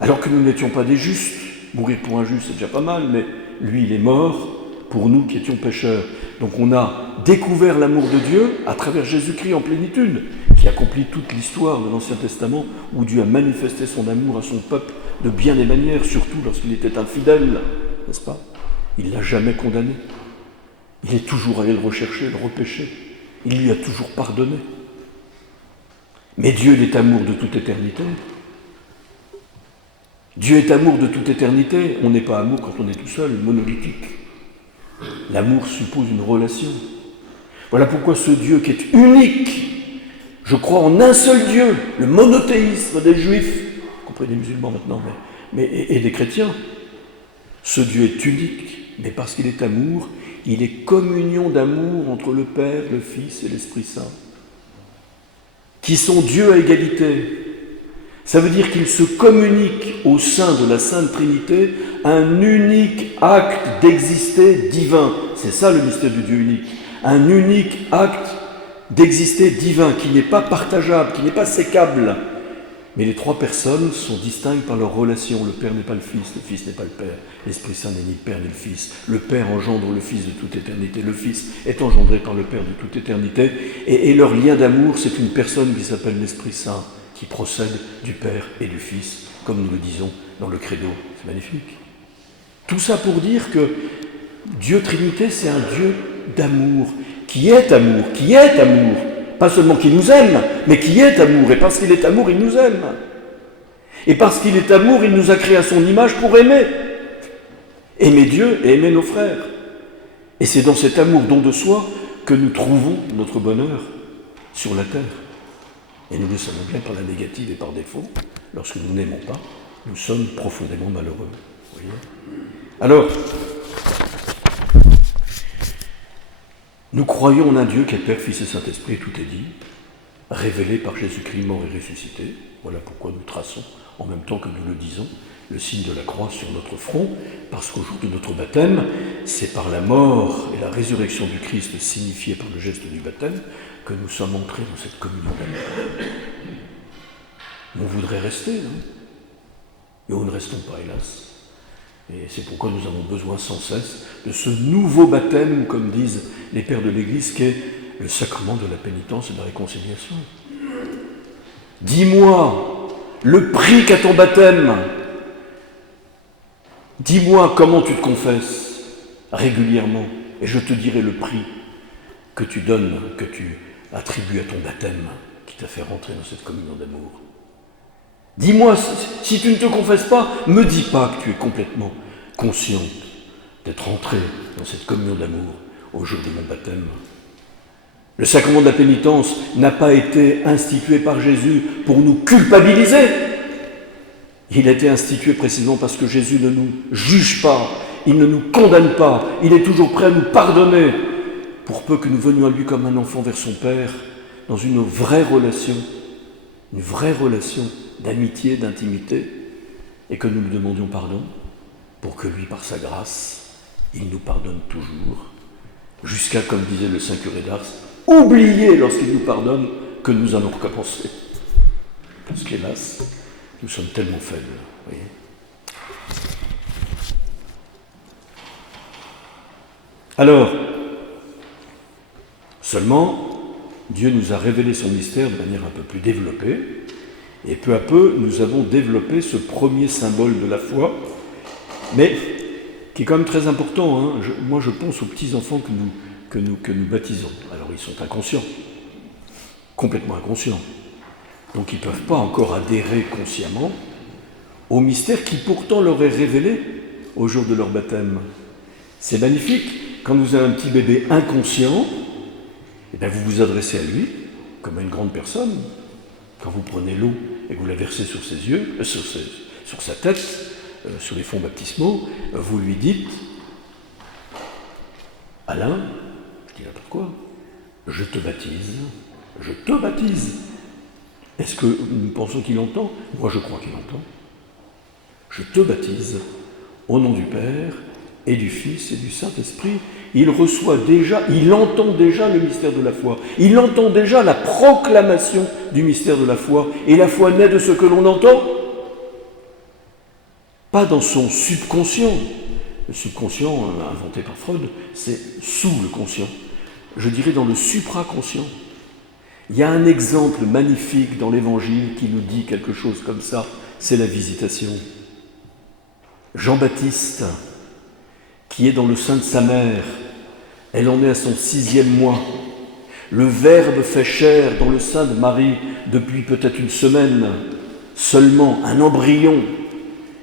alors que nous n'étions pas des justes. Mourir pour un juste, c'est déjà pas mal, mais lui, il est mort pour nous qui étions pécheurs. Donc on a découvert l'amour de Dieu à travers Jésus-Christ en plénitude, qui accomplit toute l'histoire de l'Ancien Testament, où Dieu a manifesté son amour à son peuple de bien des manières, surtout lorsqu'il était infidèle, n'est-ce pas? Il ne l'a jamais condamné. Il est toujours allé le rechercher, le repêcher. Il lui a toujours pardonné. Mais Dieu est amour de toute éternité. Dieu est amour de toute éternité. On n'est pas amour quand on est tout seul, monolithique. L'amour suppose une relation. Voilà pourquoi ce Dieu qui est unique, je crois en un seul Dieu, le monothéisme des Juifs, y compris des musulmans maintenant, et des chrétiens. Ce Dieu est unique, mais parce qu'il est amour, il est communion d'amour entre le Père, le Fils et l'Esprit Saint, qui sont Dieu à égalité. Ça veut dire qu'ils se communiquent au sein de la Sainte Trinité un unique acte d'exister divin. C'est ça le mystère du Dieu unique. Un unique acte d'exister divin qui n'est pas partageable, qui n'est pas sécable. Mais les trois personnes sont distinctes par leur relation. Le Père n'est pas le Fils n'est pas le Père, l'Esprit Saint n'est ni le Père ni le Fils. Le Père engendre le Fils de toute éternité, le Fils est engendré par le Père de toute éternité, et leur lien d'amour, c'est une personne qui s'appelle l'Esprit Saint, qui procède du Père et du Fils, comme nous le disons dans le Credo. C'est magnifique. Tout ça pour dire que Dieu Trinité, c'est un Dieu d'amour, qui est amour, pas seulement qui nous aime, mais qui est amour. Et parce qu'il est amour, il nous aime. Et parce qu'il est amour, il nous a créé à son image pour aimer. Aimer Dieu et aimer nos frères. Et c'est dans cet amour don de soi que nous trouvons notre bonheur sur la terre. Et nous le savons bien par la négative et par défaut. Lorsque nous n'aimons pas, nous sommes profondément malheureux. Vous voyez ? Alors, nous croyons en un Dieu qui est Père, Fils et Saint-Esprit, tout est dit, révélé par Jésus-Christ mort et ressuscité. Voilà pourquoi nous traçons, en même temps que nous le disons, le signe de la croix sur notre front, parce qu'au jour de notre baptême, c'est par la mort et la résurrection du Christ, signifiée par le geste du baptême, que nous sommes entrés dans cette communion d'amour. On voudrait rester, hein, mais nous ne restons pas, hélas. Et c'est pourquoi nous avons besoin sans cesse de ce nouveau baptême, comme disent les pères de l'Église, qui est le sacrement de la pénitence et de la réconciliation. Dis-moi le prix qu'a ton baptême. Dis-moi comment tu te confesses régulièrement, et je te dirai le prix que tu donnes, que tu attribues à ton baptême, qui t'a fait rentrer dans cette communion d'amour. Dis-moi, si tu ne te confesses pas, me dis pas que tu es complètement consciente d'être entré dans cette communion d'amour au jour de mon baptême. Le sacrement de la pénitence n'a pas été institué par Jésus pour nous culpabiliser. Il a été institué précisément parce que Jésus ne nous juge pas, il ne nous condamne pas, il est toujours prêt à nous pardonner, pour peu que nous venions à lui comme un enfant vers son Père, dans une vraie relation d'amitié, d'intimité, et que nous lui demandions pardon, pour que lui, par sa grâce, il nous pardonne toujours, jusqu'à, comme disait le Saint curé d'Ars, oublier lorsqu'il nous pardonne que nous allons recommencer. Parce qu'hélas, nous sommes tellement faibles, voyez. Alors, seulement, Dieu nous a révélé son mystère de manière un peu plus développée, et peu à peu, nous avons développé ce premier symbole de la foi, mais qui est quand même très important. Hein. Moi, je pense aux petits-enfants nous baptisons. Alors ils sont inconscients, complètement inconscients. Donc ils ne peuvent pas encore adhérer consciemment au mystère qui pourtant leur est révélé au jour de leur baptême. C'est magnifique. Quand vous avez un petit bébé inconscient, eh bien vous vous adressez à lui comme à une grande personne. Quand vous prenez l'eau et que vous la versez sur ses yeux, sur sa tête, sur les fonds baptismaux, vous lui dites « Alain, je dis n'importe quoi, je te baptise, je te baptise. » Est-ce que nous pensons qu'il entend ? Moi, je crois qu'il entend. Je te baptise au nom du Père et du Fils et du Saint-Esprit. Il reçoit déjà, il entend déjà le mystère de la foi. Il entend déjà la proclamation du mystère de la foi. Et la foi naît de ce que l'on entend, pas dans son subconscient. Le subconscient, inventé par Freud, c'est sous le conscient. Je dirais dans le supraconscient. Il y a un exemple magnifique dans l'Évangile qui nous dit quelque chose comme ça, c'est la visitation. Jean-Baptiste, qui est dans le sein de sa mère, elle en est à son 6e mois. Le Verbe fait chair dans le sein de Marie depuis peut-être une semaine, seulement un embryon,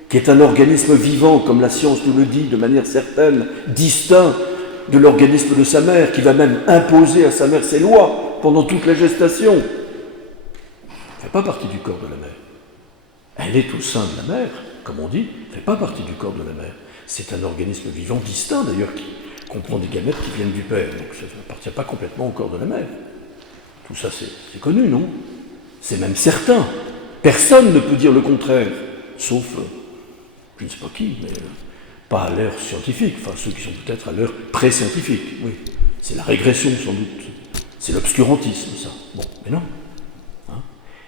qui est un organisme vivant, comme la science nous le dit de manière certaine, distinct de l'organisme de sa mère, qui va même imposer à sa mère ses lois pendant toute la gestation. Elle ne fait pas partie du corps de la mère. Elle est au sein de la mère, comme on dit, elle ne fait pas partie du corps de la mère. C'est un organisme vivant distinct, d'ailleurs, qui comprend des gamètes qui viennent du père. Donc ça n'appartient pas complètement au corps de la mère. Tout ça, c'est connu, non ? C'est même certain. Personne ne peut dire le contraire, sauf, je ne sais pas qui, mais pas à l'ère scientifique, enfin ceux qui sont peut-être à l'ère pré-scientifique, oui. C'est la régression, sans doute. C'est l'obscurantisme, ça. Bon, mais non. Hein ?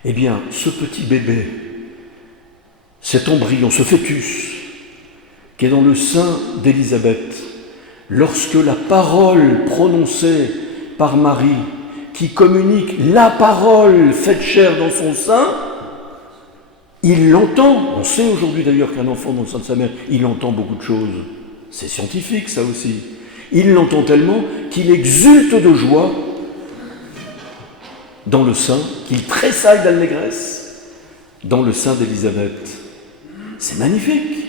Eh bien, ce petit bébé, cet embryon, ce fœtus, qui est dans le sein d'Élisabeth, lorsque la parole prononcée par Marie, qui communique la parole faite chair dans son sein, il l'entend. On sait aujourd'hui d'ailleurs qu'un enfant dans le sein de sa mère, il entend beaucoup de choses. C'est scientifique, ça aussi. Il l'entend tellement qu'il exulte de joie dans le sein, qu'il tressaille d'allégresse dans le sein d'Élisabeth. C'est magnifique.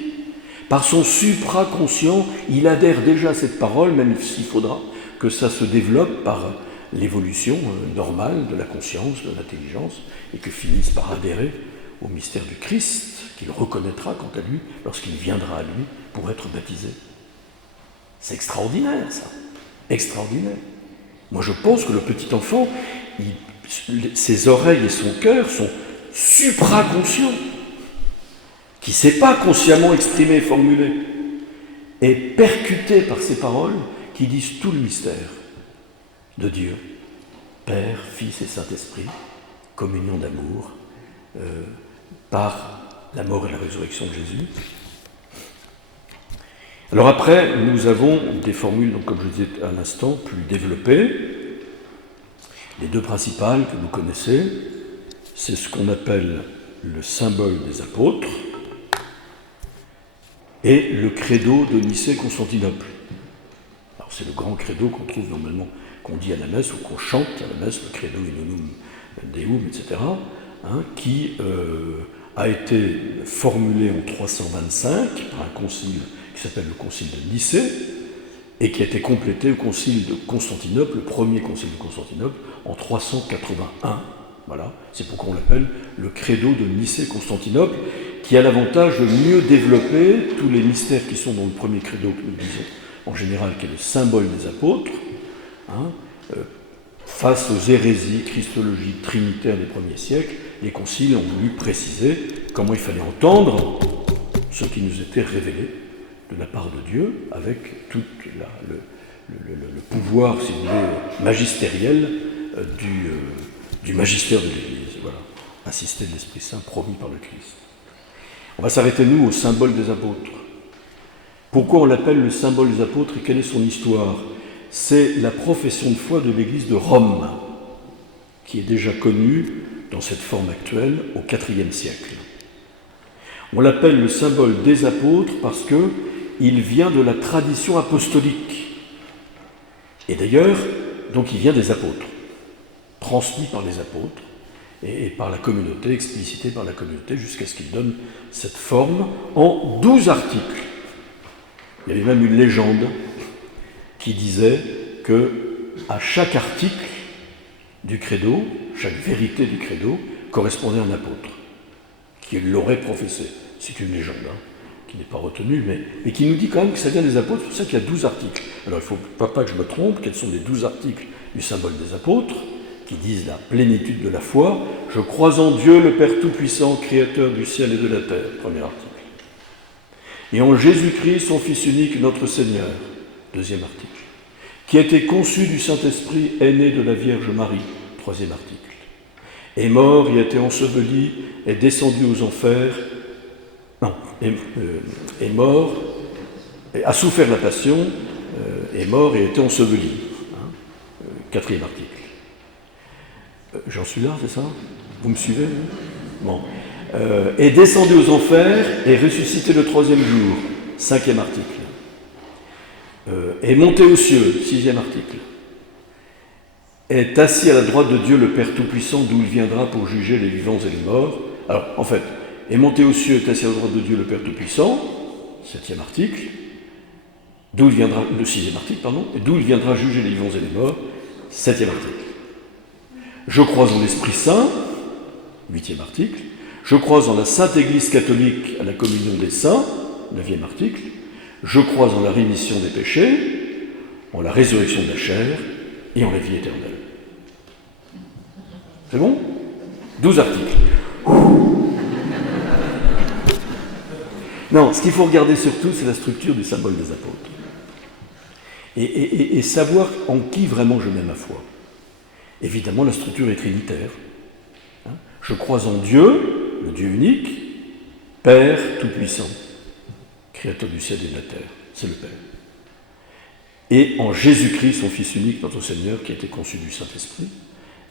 Par son supraconscient, il adhère déjà à cette parole, même s'il faudra que ça se développe par l'évolution normale de la conscience, de l'intelligence, et que finisse par adhérer au mystère du Christ, qu'il reconnaîtra quant à lui lorsqu'il viendra à lui pour être baptisé. C'est extraordinaire, ça. Extraordinaire. Moi, je pense que le petit enfant, ses oreilles et son cœur sont supraconscients, qui ne sait pas consciemment exprimer et formuler, est percuté par ces paroles qui disent tout le mystère de Dieu, Père, Fils et Saint-Esprit, communion d'amour, par la mort et la résurrection de Jésus. Alors après, nous avons des formules, donc, comme je disais à l'instant, plus développées. Les deux principales que vous connaissez, c'est ce qu'on appelle le symbole des apôtres et le credo de Nicée-Constantinople. Alors c'est le grand credo qu'on trouve normalement, qu'on dit à la messe ou qu'on chante à la messe, le credo in unum deum, etc., qui a été formulé en 325 par un concile qui s'appelle le concile de Nicée et qui a été complété au concile de Constantinople, le premier concile de Constantinople, en 381. Voilà, c'est pourquoi on l'appelle le credo de Nicée-Constantinople, qui a l'avantage de mieux développer tous les mystères qui sont dans le premier credo que nous disons en général, qui est le symbole des apôtres, face aux hérésies christologiques trinitaires des premiers siècles. Les conciles ont voulu préciser comment il fallait entendre ce qui nous était révélé de la part de Dieu, avec tout le pouvoir, si vous voulez, magistériel du magistère de l'Église. Voilà, assisté de l'Esprit Saint promis par le Christ. On va s'arrêter, nous, au symbole des apôtres. Pourquoi on l'appelle le symbole des apôtres et quelle est son histoire ? C'est la profession de foi de l'Église de Rome, qui est déjà connue dans cette forme actuelle au IVe siècle. On l'appelle le symbole des apôtres parce qu'il vient de la tradition apostolique Et d'ailleurs, donc il vient des apôtres, transmis par les apôtres, et par la communauté, explicité par la communauté, jusqu'à ce qu'il donne cette forme en 12 articles. Il y avait même une légende qui disait que à chaque article du credo, chaque vérité du credo, correspondait à un apôtre, qui l'aurait professé. C'est une légende, qui n'est pas retenue, mais qui nous dit quand même que ça vient des apôtres, c'est pour ça qu'il y a 12 articles. Alors il ne faut pas que je me trompe, quels sont les 12 articles du symbole des apôtres, qui disent la plénitude de la foi. Je crois en Dieu, le Père Tout-Puissant, Créateur du ciel et de la terre, premier article. Et en Jésus-Christ, son Fils unique, notre Seigneur, deuxième article. Qui a été conçu du Saint-Esprit, est né de la Vierge Marie, troisième article. Est mort, y a été enseveli, est descendu aux enfers, est mort, a souffert la passion, est mort et a été enseveli. Quatrième article. J'en suis là, c'est ça? Vous me suivez? Bon. Est descendu aux enfers et ressuscité le troisième jour, cinquième article. Est monté aux cieux, sixième article. Est assis à la droite de Dieu le Père Tout-Puissant, d'où il viendra pour juger les vivants et les morts. Alors, en fait, est monté aux cieux, est assis à la droite de Dieu le Père Tout-Puissant, septième article. D'où il viendra, le sixième article, pardon, et d'où il viendra juger les vivants et les morts, septième article. Je crois en l'Esprit Saint, huitième article. Je crois en la Sainte Église catholique à la communion des saints, neuvième article. Je crois en la rémission des péchés, en la résurrection de la chair et en la vie éternelle. C'est bon? 12 articles. Non, ce qu'il faut regarder surtout, c'est la structure du symbole des apôtres. Et savoir en qui vraiment je mets ma foi. Évidemment, la structure est trinitaire. Je crois en Dieu, le Dieu unique, Père Tout-Puissant, Créateur du ciel et de la terre, c'est le Père. Et en Jésus-Christ, son Fils unique, notre Seigneur, qui a été conçu du Saint-Esprit,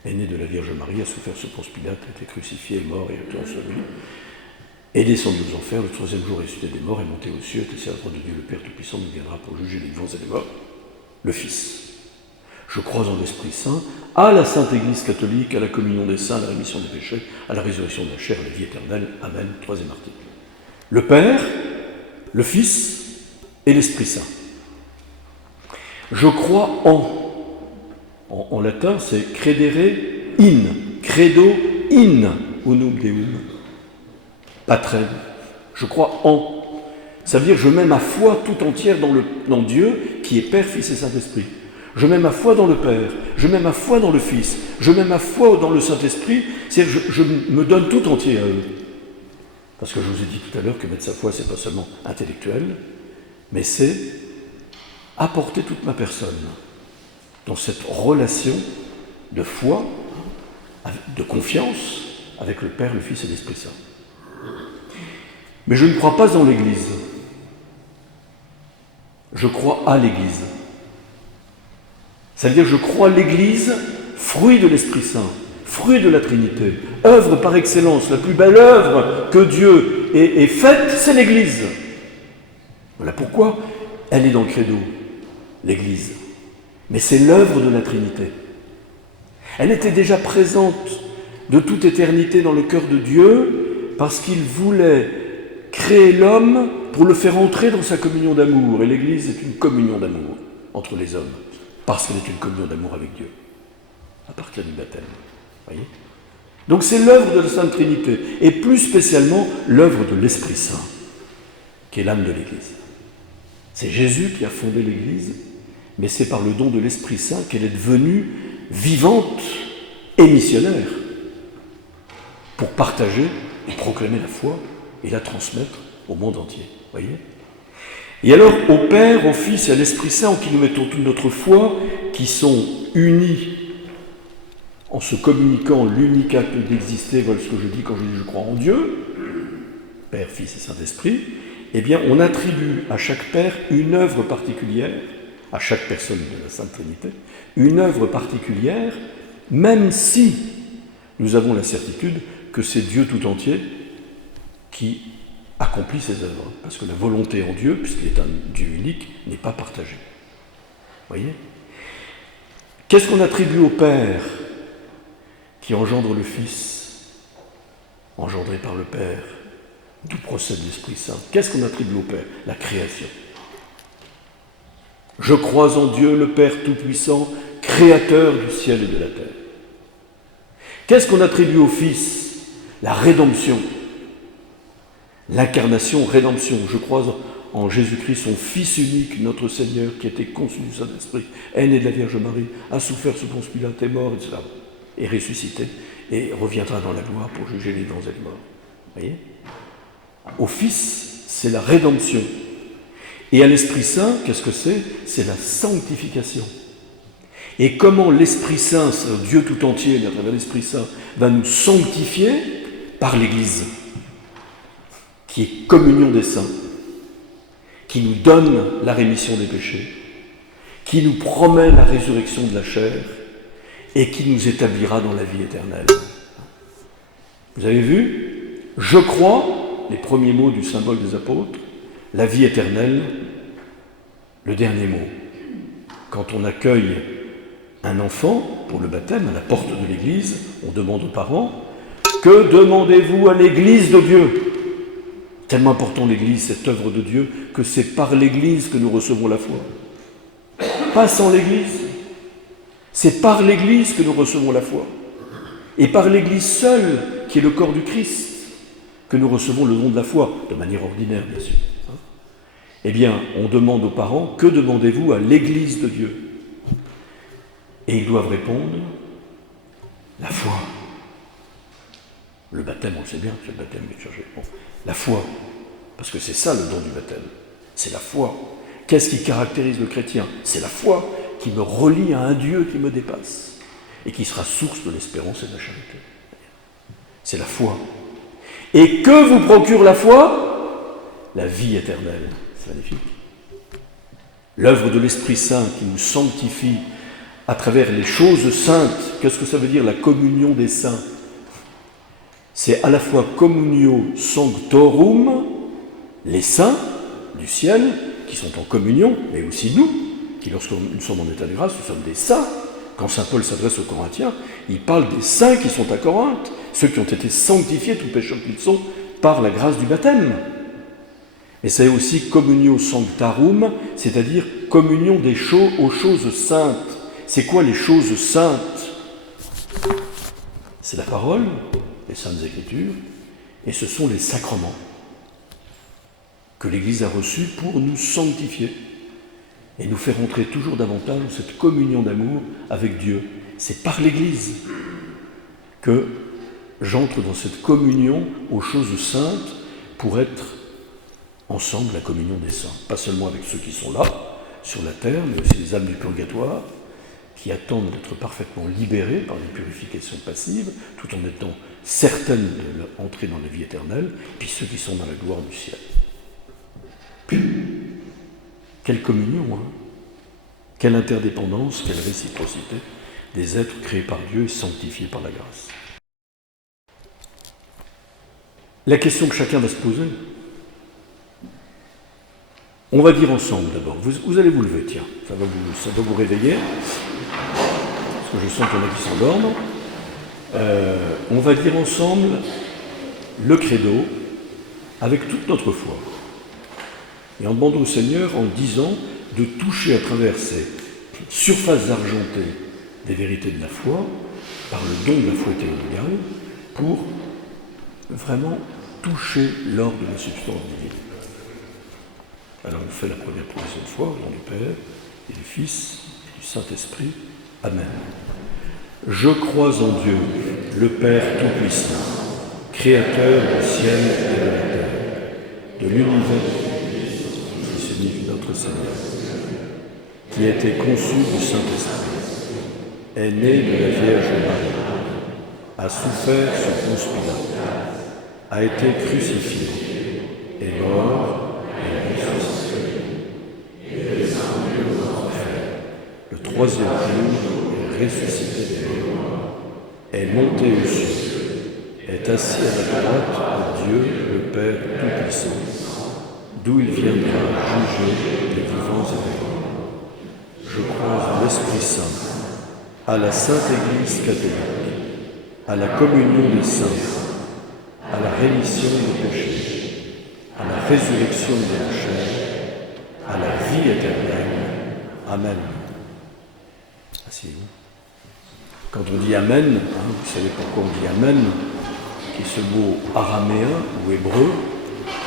est né de la Vierge Marie, a souffert sous Ponce Pilate, a été crucifié, est mort et a été enseveli, est descendu aux enfers, le troisième jour ressuscité des morts, est monté aux cieux, est assis à la droite de Dieu, le Père Tout-Puissant, nous viendra pour juger les vivants et les morts, le Fils. Je crois en l'Esprit Saint, à la Sainte Église catholique, à la communion des saints, à la rémission des péchés, à la résurrection de la chair, à la vie éternelle. Amen. Troisième article. Le Père, le Fils et l'Esprit Saint. Je crois en latin, c'est credere in, credo in unum Deum, patrem. Je crois en. Ça veut dire que je mets ma foi tout entière dans Dieu, qui est Père, Fils et Saint-Esprit. Je mets ma foi dans le Père, je mets ma foi dans le Fils, je mets ma foi dans le Saint-Esprit, c'est-à-dire que je me donne tout entier à eux. Parce que je vous ai dit tout à l'heure que mettre sa foi, c'est pas seulement intellectuel, mais c'est apporter toute ma personne dans cette relation de foi, de confiance avec le Père, le Fils et l'Esprit Saint. Mais je ne crois pas en l'Église. Je crois à l'Église. C'est-à-dire que je crois l'Église, fruit de l'Esprit Saint, fruit de la Trinité, œuvre par excellence, la plus belle œuvre que Dieu ait faite, c'est l'Église. Voilà pourquoi elle est dans le credo, l'Église. Mais c'est l'œuvre de la Trinité. Elle était déjà présente de toute éternité dans le cœur de Dieu parce qu'il voulait créer l'homme pour le faire entrer dans sa communion d'amour. Et l'Église est une communion d'amour entre les hommes. Parce qu'elle est une communion d'amour avec Dieu, à partir du baptême. Voyez ? Donc c'est l'œuvre de la Sainte Trinité, et plus spécialement l'œuvre de l'Esprit Saint, qui est l'âme de l'Église. C'est Jésus qui a fondé l'Église, mais c'est par le don de l'Esprit Saint qu'elle est devenue vivante et missionnaire, pour partager et proclamer la foi et la transmettre au monde entier. Voyez ? Et alors, au Père, au Fils et à l'Esprit Saint, en qui nous mettons toute notre foi, qui sont unis en se communiquant l'unique acte d'exister, voilà ce que je dis quand je dis je crois en Dieu, Père, Fils et Saint-Esprit, eh bien, on attribue à chaque Père une œuvre particulière, à chaque personne de la Sainte Trinité, une œuvre particulière, même si nous avons la certitude que c'est Dieu tout entier qui accomplit ses œuvres, parce que la volonté en Dieu, puisqu'il est un Dieu unique, n'est pas partagée. Voyez ? Qu'est-ce qu'on attribue au Père qui engendre le Fils, engendré par le Père, d'où procède l'Esprit Saint? Qu'est-ce qu'on attribue au Père? La création. Je crois en Dieu, le Père Tout-Puissant, créateur du ciel et de la terre. Qu'est-ce qu'on attribue au Fils? La rédemption. L'incarnation, rédemption. Je crois en Jésus-Christ, son Fils unique, notre Seigneur, qui a été conçu du Saint-Esprit, est né de la Vierge Marie, a souffert sous Ponce Pilate, est mort, etc. est ressuscité et reviendra dans la gloire pour juger les vivants et les morts. Vous voyez? Au Fils, c'est la rédemption. Et à l'Esprit Saint, qu'est-ce que c'est? C'est la sanctification. Et comment l'Esprit Saint, Dieu tout entier, à travers l'Esprit Saint, va nous sanctifier? Par l'Église, qui est communion des saints, qui nous donne la rémission des péchés, qui nous promet la résurrection de la chair et qui nous établira dans la vie éternelle. Vous avez vu? Je crois, les premiers mots du symbole des apôtres, la vie éternelle, le dernier mot. Quand on accueille un enfant pour le baptême à la porte de l'église, on demande aux parents: que demandez-vous à l'église de Dieu? Tellement important l'église, cette œuvre de Dieu, que c'est par l'église que nous recevons la foi. Pas sans l'église. C'est par l'église que nous recevons la foi. Et par l'église seule, qui est le corps du Christ, que nous recevons le don de la foi, de manière ordinaire, bien sûr. Eh bien, on demande aux parents: que demandez-vous à l'église de Dieu? Et ils doivent répondre: la foi. Le baptême, on le sait bien, c'est le baptême liturgique. Bon, la foi, parce que c'est ça le don du baptême, c'est la foi. Qu'est-ce qui caractérise le chrétien? C'est la foi qui me relie à un Dieu qui me dépasse et qui sera source de l'espérance et de la charité. C'est la foi. Et que vous procure la foi? La vie éternelle. C'est magnifique. L'œuvre de l'Esprit Saint qui nous sanctifie à travers les choses saintes. Qu'est-ce que ça veut dire, la communion des saints? C'est à la fois communio sanctorum, les saints du ciel, qui sont en communion, mais aussi nous, qui lorsque nous sommes en état de grâce, nous sommes des saints. Quand saint Paul s'adresse aux Corinthiens, il parle des saints qui sont à Corinthe, ceux qui ont été sanctifiés, tout pécheurs qu'ils sont, par la grâce du baptême. Mais c'est aussi communio sanctarum, c'est-à-dire communion aux choses saintes. C'est quoi les choses saintes? C'est la parole, les saintes écritures, et ce sont les sacrements que l'Église a reçus pour nous sanctifier et nous faire entrer toujours davantage dans cette communion d'amour avec Dieu. C'est par l'Église que j'entre dans cette communion aux choses saintes pour être ensemble la communion des saints. Pas seulement avec ceux qui sont là, sur la terre, mais aussi les âmes du purgatoire, qui attendent d'être parfaitement libérées par les purifications passives, tout en étant certaines d'entrer dans la vie éternelle, puis ceux qui sont dans la gloire du ciel. Puis, quelle communion, hein? Quelle interdépendance, quelle réciprocité des êtres créés par Dieu et sanctifiés par la grâce. La question que chacun va se poser, on va dire ensemble d'abord. Vous allez vous lever, tiens, ça va vous réveiller, parce que je sens qu'il y en a qui s'endorment. On va dire ensemble le credo avec toute notre foi. Et on demande au Seigneur, en disant, de toucher à travers ces surfaces argentées des vérités de la foi, par le don de la foi théologale, pour vraiment toucher l'or de la substance divine. Alors on fait la première profession de foi au nom du Père et du Fils et du Saint-Esprit. Amen. Je crois en Dieu, le Père Tout-Puissant, Créateur du ciel et de la terre, de l'univers, Fils unique notre Seigneur, qui a été conçu du Saint-Esprit, est né de la Vierge Marie, a souffert sous Ponce Pilate, a été crucifié, est mort et ressuscité, et descendu aux enfers. Le troisième jour est ressuscité des morts, est monté aux cieux, est assis à la droite de Dieu le Père Tout-Puissant, d'où il viendra juger les vivants et les morts. Je crois en l'Esprit Saint, à la Sainte Église catholique, à la communion des saints, à la rémission des péchés, à la résurrection de la chair, à la vie éternelle. Amen. Asseyez-vous. Quand on dit Amen, vous savez pourquoi on dit Amen, qui est ce mot araméen ou hébreu,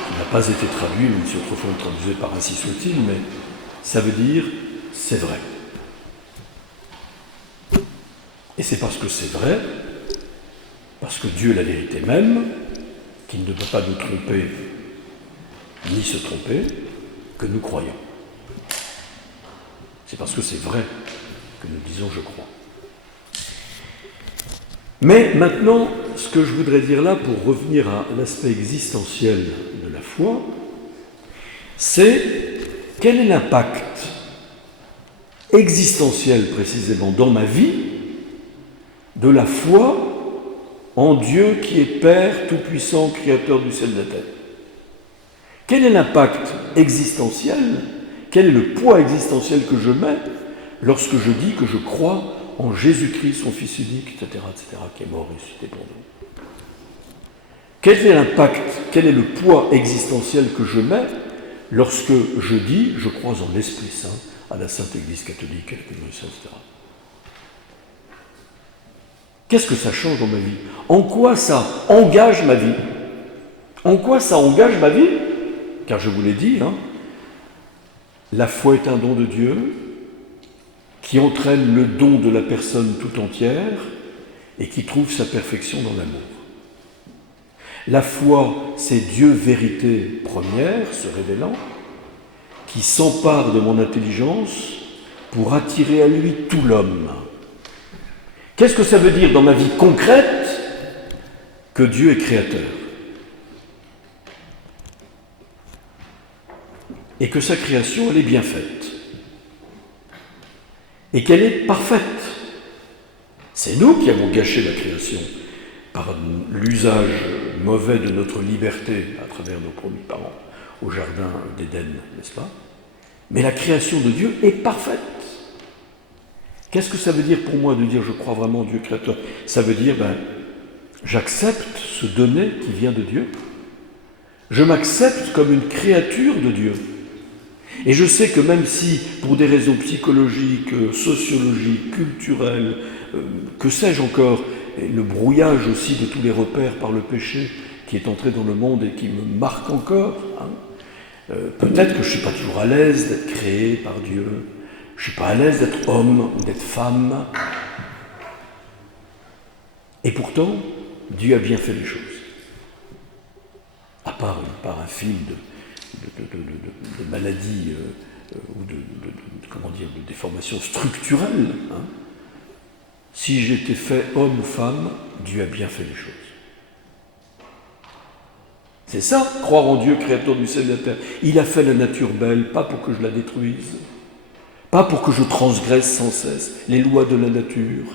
qui n'a pas été traduit, même si autrefois on traduisait par ainsi soit-il, mais ça veut dire c'est vrai. Et c'est parce que c'est vrai, parce que Dieu est la vérité même, qu'il ne peut pas nous tromper ni se tromper, que nous croyons. C'est parce que c'est vrai que nous disons je crois. Mais maintenant, ce que je voudrais dire là, pour revenir à l'aspect existentiel de la foi, c'est quel est l'impact existentiel précisément dans ma vie de la foi en Dieu qui est Père Tout-Puissant, Créateur du ciel et de la terre. Quel est l'impact existentiel, quel est le poids existentiel que je mets lorsque je dis que je crois en Jésus-Christ, son Fils unique, etc., qui est mort et ressuscité pour nous. Quel est l'impact, quel est le poids existentiel que je mets lorsque je dis je crois en l'Esprit Saint, à la Sainte Église catholique, à la communion des saints, etc. Qu'est-ce que ça change dans ma vie? En quoi ça engage ma vie? En quoi ça engage ma vie? Car je vous l'ai dit, la foi est un don de Dieu qui entraîne le don de la personne tout entière et qui trouve sa perfection dans l'amour. La foi, c'est Dieu vérité première, se révélant, qui s'empare de mon intelligence pour attirer à lui tout l'homme. Qu'est-ce que ça veut dire dans ma vie concrète que Dieu est créateur? Et que sa création, elle est bien faite. Et qu'elle est parfaite. C'est nous qui avons gâché la création par l'usage mauvais de notre liberté à travers nos premiers parents au jardin d'Éden, n'est-ce pas? Mais la création de Dieu est parfaite. Qu'est-ce que ça veut dire pour moi de dire je crois vraiment en Dieu créateur? Ça veut dire, j'accepte ce donné qui vient de Dieu. Je m'accepte comme une créature de Dieu. Et je sais que même si, pour des raisons psychologiques, sociologiques, culturelles, que sais-je encore, et le brouillage aussi de tous les repères par le péché qui est entré dans le monde et qui me marque encore, peut-être que je ne suis pas toujours à l'aise d'être créé par Dieu, je ne suis pas à l'aise d'être homme ou d'être femme. Et pourtant, Dieu a bien fait les choses. À part un film de maladies ou de déformations structurelles. Si j'étais fait homme ou femme, Dieu a bien fait les choses. C'est ça, croire en Dieu, créateur du ciel et de la terre. Il a fait la nature belle, pas pour que je la détruise, pas pour que je transgresse sans cesse les lois de la nature,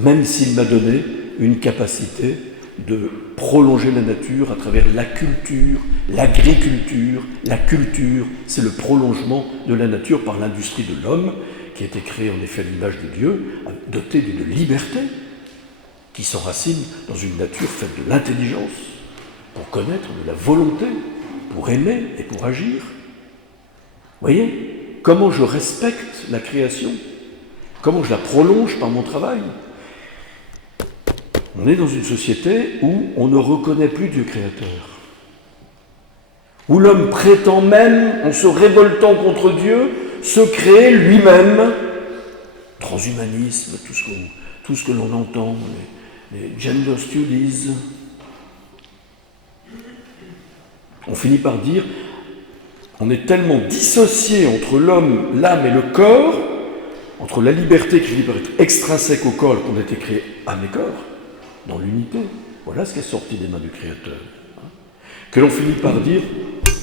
même s'il m'a donné une capacité de prolonger la nature à travers la culture, l'agriculture. La culture, c'est le prolongement de la nature par l'industrie de l'homme, qui a été créé en effet à l'image de Dieu, doté d'une liberté qui s'enracine dans une nature faite de l'intelligence, pour connaître, de la volonté, pour aimer et pour agir. Vous voyez comment je respecte la création, comment je la prolonge par mon travail. On est dans une société où on ne reconnaît plus Dieu créateur, où l'homme prétend même, en se révoltant contre Dieu, se créer lui-même. Transhumanisme, tout ce que l'on entend, les gender studies. On finit par dire, on est tellement dissocié entre l'homme, l'âme et le corps, entre la liberté qui finit par être extrinsèque au corps, qu'on a été créé âme et corps, dans l'unité. Voilà ce qui est sorti des mains du Créateur. Que l'on finit par dire,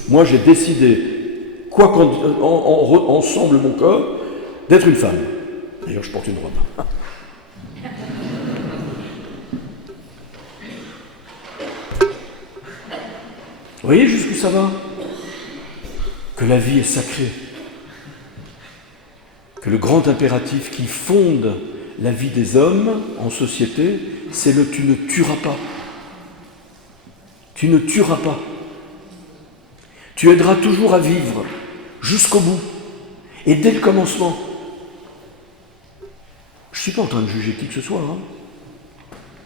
moi j'ai décidé, quoi ensemble mon corps, d'être une femme. D'ailleurs, je porte une robe. Vous voyez jusqu'où ça va? Que la vie est sacrée. Que le grand impératif qui fonde la vie des hommes en société, c'est le « tu ne tueras pas ». Tu ne tueras pas. Tu aideras toujours à vivre jusqu'au bout et dès le commencement. Je ne suis pas en train de juger qui que ce soit.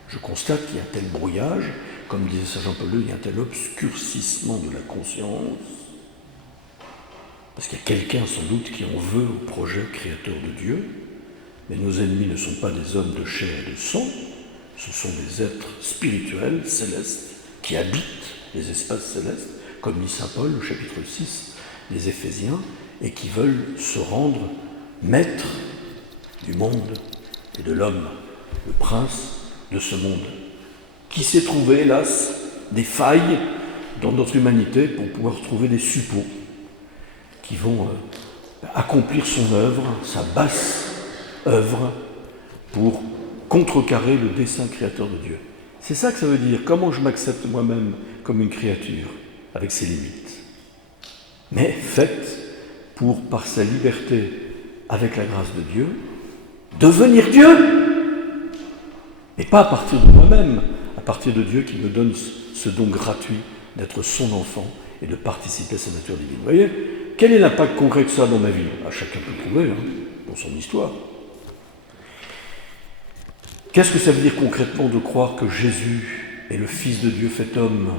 Je constate qu'il y a un tel brouillage, comme disait saint Jean Paul II, il y a un tel obscurcissement de la conscience, parce qu'il y a quelqu'un sans doute qui en veut au projet créateur de Dieu, mais nos ennemis ne sont pas des hommes de chair et de sang, ce sont des êtres spirituels, célestes, qui habitent les espaces célestes, comme dit saint Paul au chapitre 6 des Éphésiens, et qui veulent se rendre maîtres du monde et de l'homme, le prince de ce monde, qui s'est trouvé, hélas, des failles dans notre humanité pour pouvoir trouver des suppôts qui vont accomplir son œuvre, sa basse œuvre, pour contrecarrer le dessein créateur de Dieu. C'est ça que ça veut dire, comment je m'accepte moi-même comme une créature, avec ses limites, mais faite pour, par sa liberté, avec la grâce de Dieu, devenir Dieu, et pas à partir de moi-même, à partir de Dieu qui me donne ce don gratuit d'être son enfant et de participer à sa nature divine. Vous voyez, quel est l'impact concret de ça dans ma vie? Chacun peut trouver, dans son histoire. Qu'est-ce que ça veut dire concrètement de croire que Jésus est le Fils de Dieu fait homme,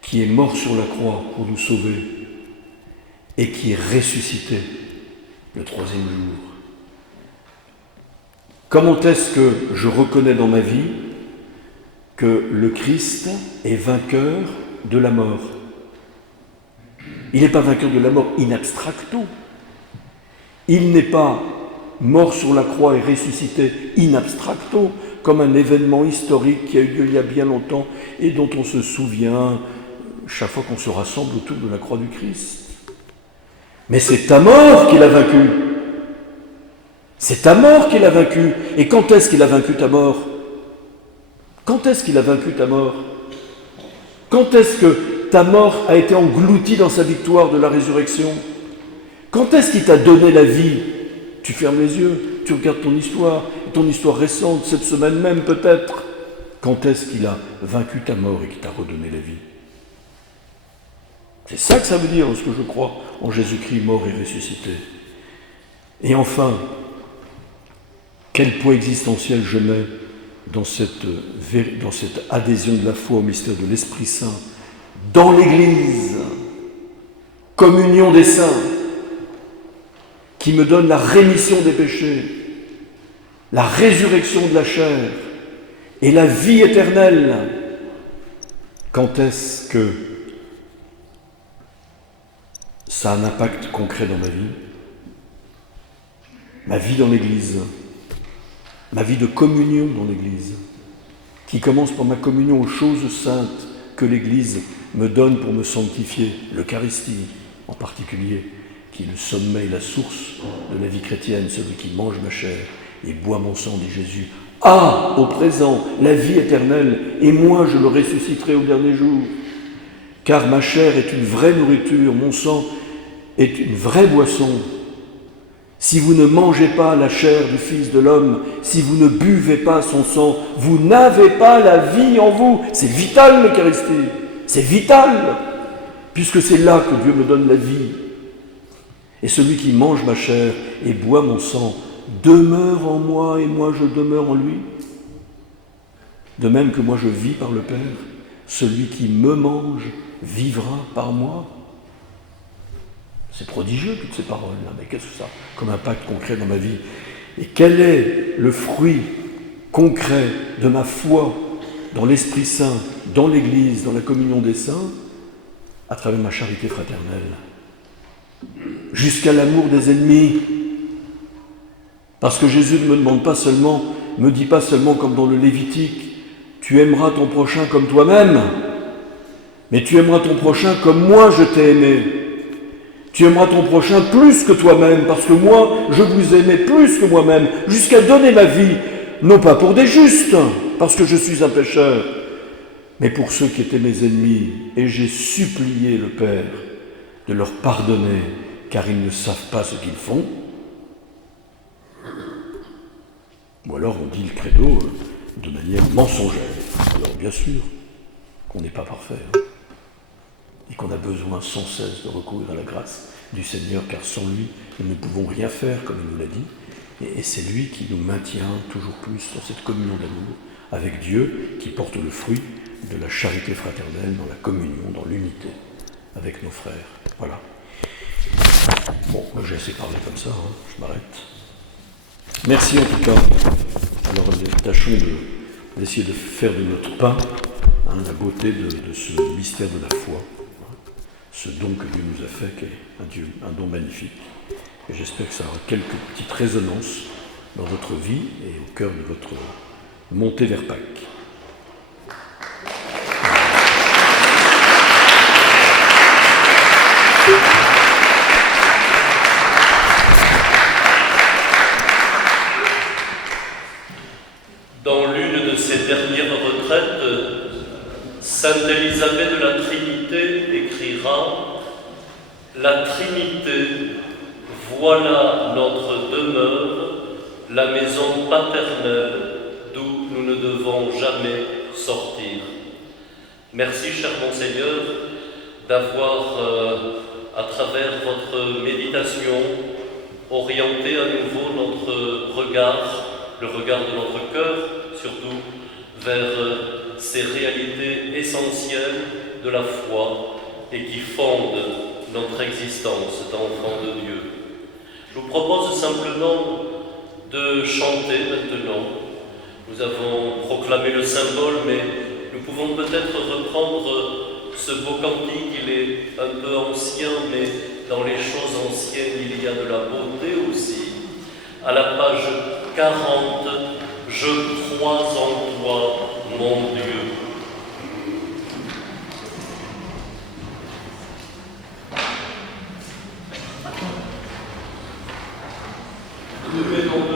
qui est mort sur la croix pour nous sauver et qui est ressuscité le troisième jour? Comment est-ce que je reconnais dans ma vie que le Christ est vainqueur de la mort? Il n'est pas vainqueur de la mort in abstracto. Il n'est pas mort sur la croix et ressuscité in abstracto, comme un événement historique qui a eu lieu il y a bien longtemps et dont on se souvient chaque fois qu'on se rassemble autour de la croix du Christ. Mais c'est ta mort qu'il a vaincu. C'est ta mort qu'il a vaincu. Et quand est-ce qu'il a vaincu ta mort? Quand est-ce qu'il a vaincu ta mort? Quand est-ce que ta mort a été engloutie dans sa victoire de la résurrection? Quand est-ce qu'il t'a donné la vie? Tu fermes les yeux, tu regardes ton histoire récente, cette semaine même peut-être. Quand est-ce qu'il a vaincu ta mort et qu'il t'a redonné la vie? C'est ça que ça veut dire, ce que je crois en Jésus-Christ mort et ressuscité. Et enfin, quel poids existentiel je mets dans cette adhésion de la foi au mystère de l'Esprit Saint, dans l'Église, communion des saints, qui me donne la rémission des péchés, la résurrection de la chair et la vie éternelle. Quand est-ce que ça a un impact concret dans ma vie? Ma vie dans l'Église, ma vie de communion dans l'Église, qui commence par ma communion aux choses saintes que l'Église me donne pour me sanctifier, l'Eucharistie en particulier, qui est le sommet et la source de la vie chrétienne, celui qui mange ma chair et boit mon sang, dit Jésus, a au présent la vie éternelle, et moi je le ressusciterai au dernier jour. Car ma chair est une vraie nourriture, mon sang est une vraie boisson. Si vous ne mangez pas la chair du Fils de l'homme, si vous ne buvez pas son sang, vous n'avez pas la vie en vous. C'est vital l'Eucharistie, c'est vital, puisque c'est là que Dieu me donne la vie. Et celui qui mange ma chair et boit mon sang demeure en moi et moi je demeure en lui. De même que moi je vis par le Père, celui qui me mange vivra par moi. C'est prodigieux toutes ces paroles-là, mais qu'est-ce que ça a comme impact concret dans ma vie? Et quel est le fruit concret de ma foi dans l'Esprit Saint, dans l'Église, dans la communion des saints, à travers ma charité fraternelle? Jusqu'à l'amour des ennemis. Parce que Jésus ne me dit pas seulement comme dans le Lévitique, tu aimeras ton prochain comme toi-même, mais tu aimeras ton prochain comme moi je t'ai aimé. Tu aimeras ton prochain plus que toi-même, parce que moi, je vous aimais plus que moi-même, jusqu'à donner ma vie, non pas pour des justes, parce que je suis un pécheur, mais pour ceux qui étaient mes ennemis, et j'ai supplié le Père de leur pardonner, car ils ne savent pas ce qu'ils font. Ou alors on dit le credo de manière mensongère. Alors bien sûr qu'on n'est pas parfait, et qu'on a besoin sans cesse de recourir à la grâce du Seigneur, car sans lui, nous ne pouvons rien faire, comme il nous l'a dit, et c'est lui qui nous maintient toujours plus dans cette communion d'amour avec Dieu, qui porte le fruit de la charité fraternelle, dans la communion, dans l'unité avec nos frères. Voilà. Bon, moi j'ai assez parlé comme ça, je m'arrête. Merci en tout cas. Alors tâchons d'essayer de faire de notre pain la beauté de ce mystère de la foi, ce don que Dieu nous a fait, qui est un don magnifique. Et j'espère que ça aura quelques petites résonances dans votre vie et au cœur de votre montée vers Pâques. Dans l'une de ses dernières retraites, Sainte Élisabeth de la Trinité écrira « La Trinité, voilà notre demeure, la maison paternelle d'où nous ne devons jamais sortir. » Merci, cher Monseigneur, d'avoir, à travers votre méditation, orienté à nouveau notre regard, le regard de notre cœur, surtout vers ces réalités essentielles de la foi et qui fondent notre existence d'enfants de Dieu. Je vous propose simplement de chanter maintenant. Nous avons proclamé le symbole, mais nous pouvons peut-être reprendre ce beau cantique. Il est un peu ancien, mais dans les choses anciennes, il y a de la beauté aussi. À la page 40, « Je crois en toi, mon Dieu ». Nous mettons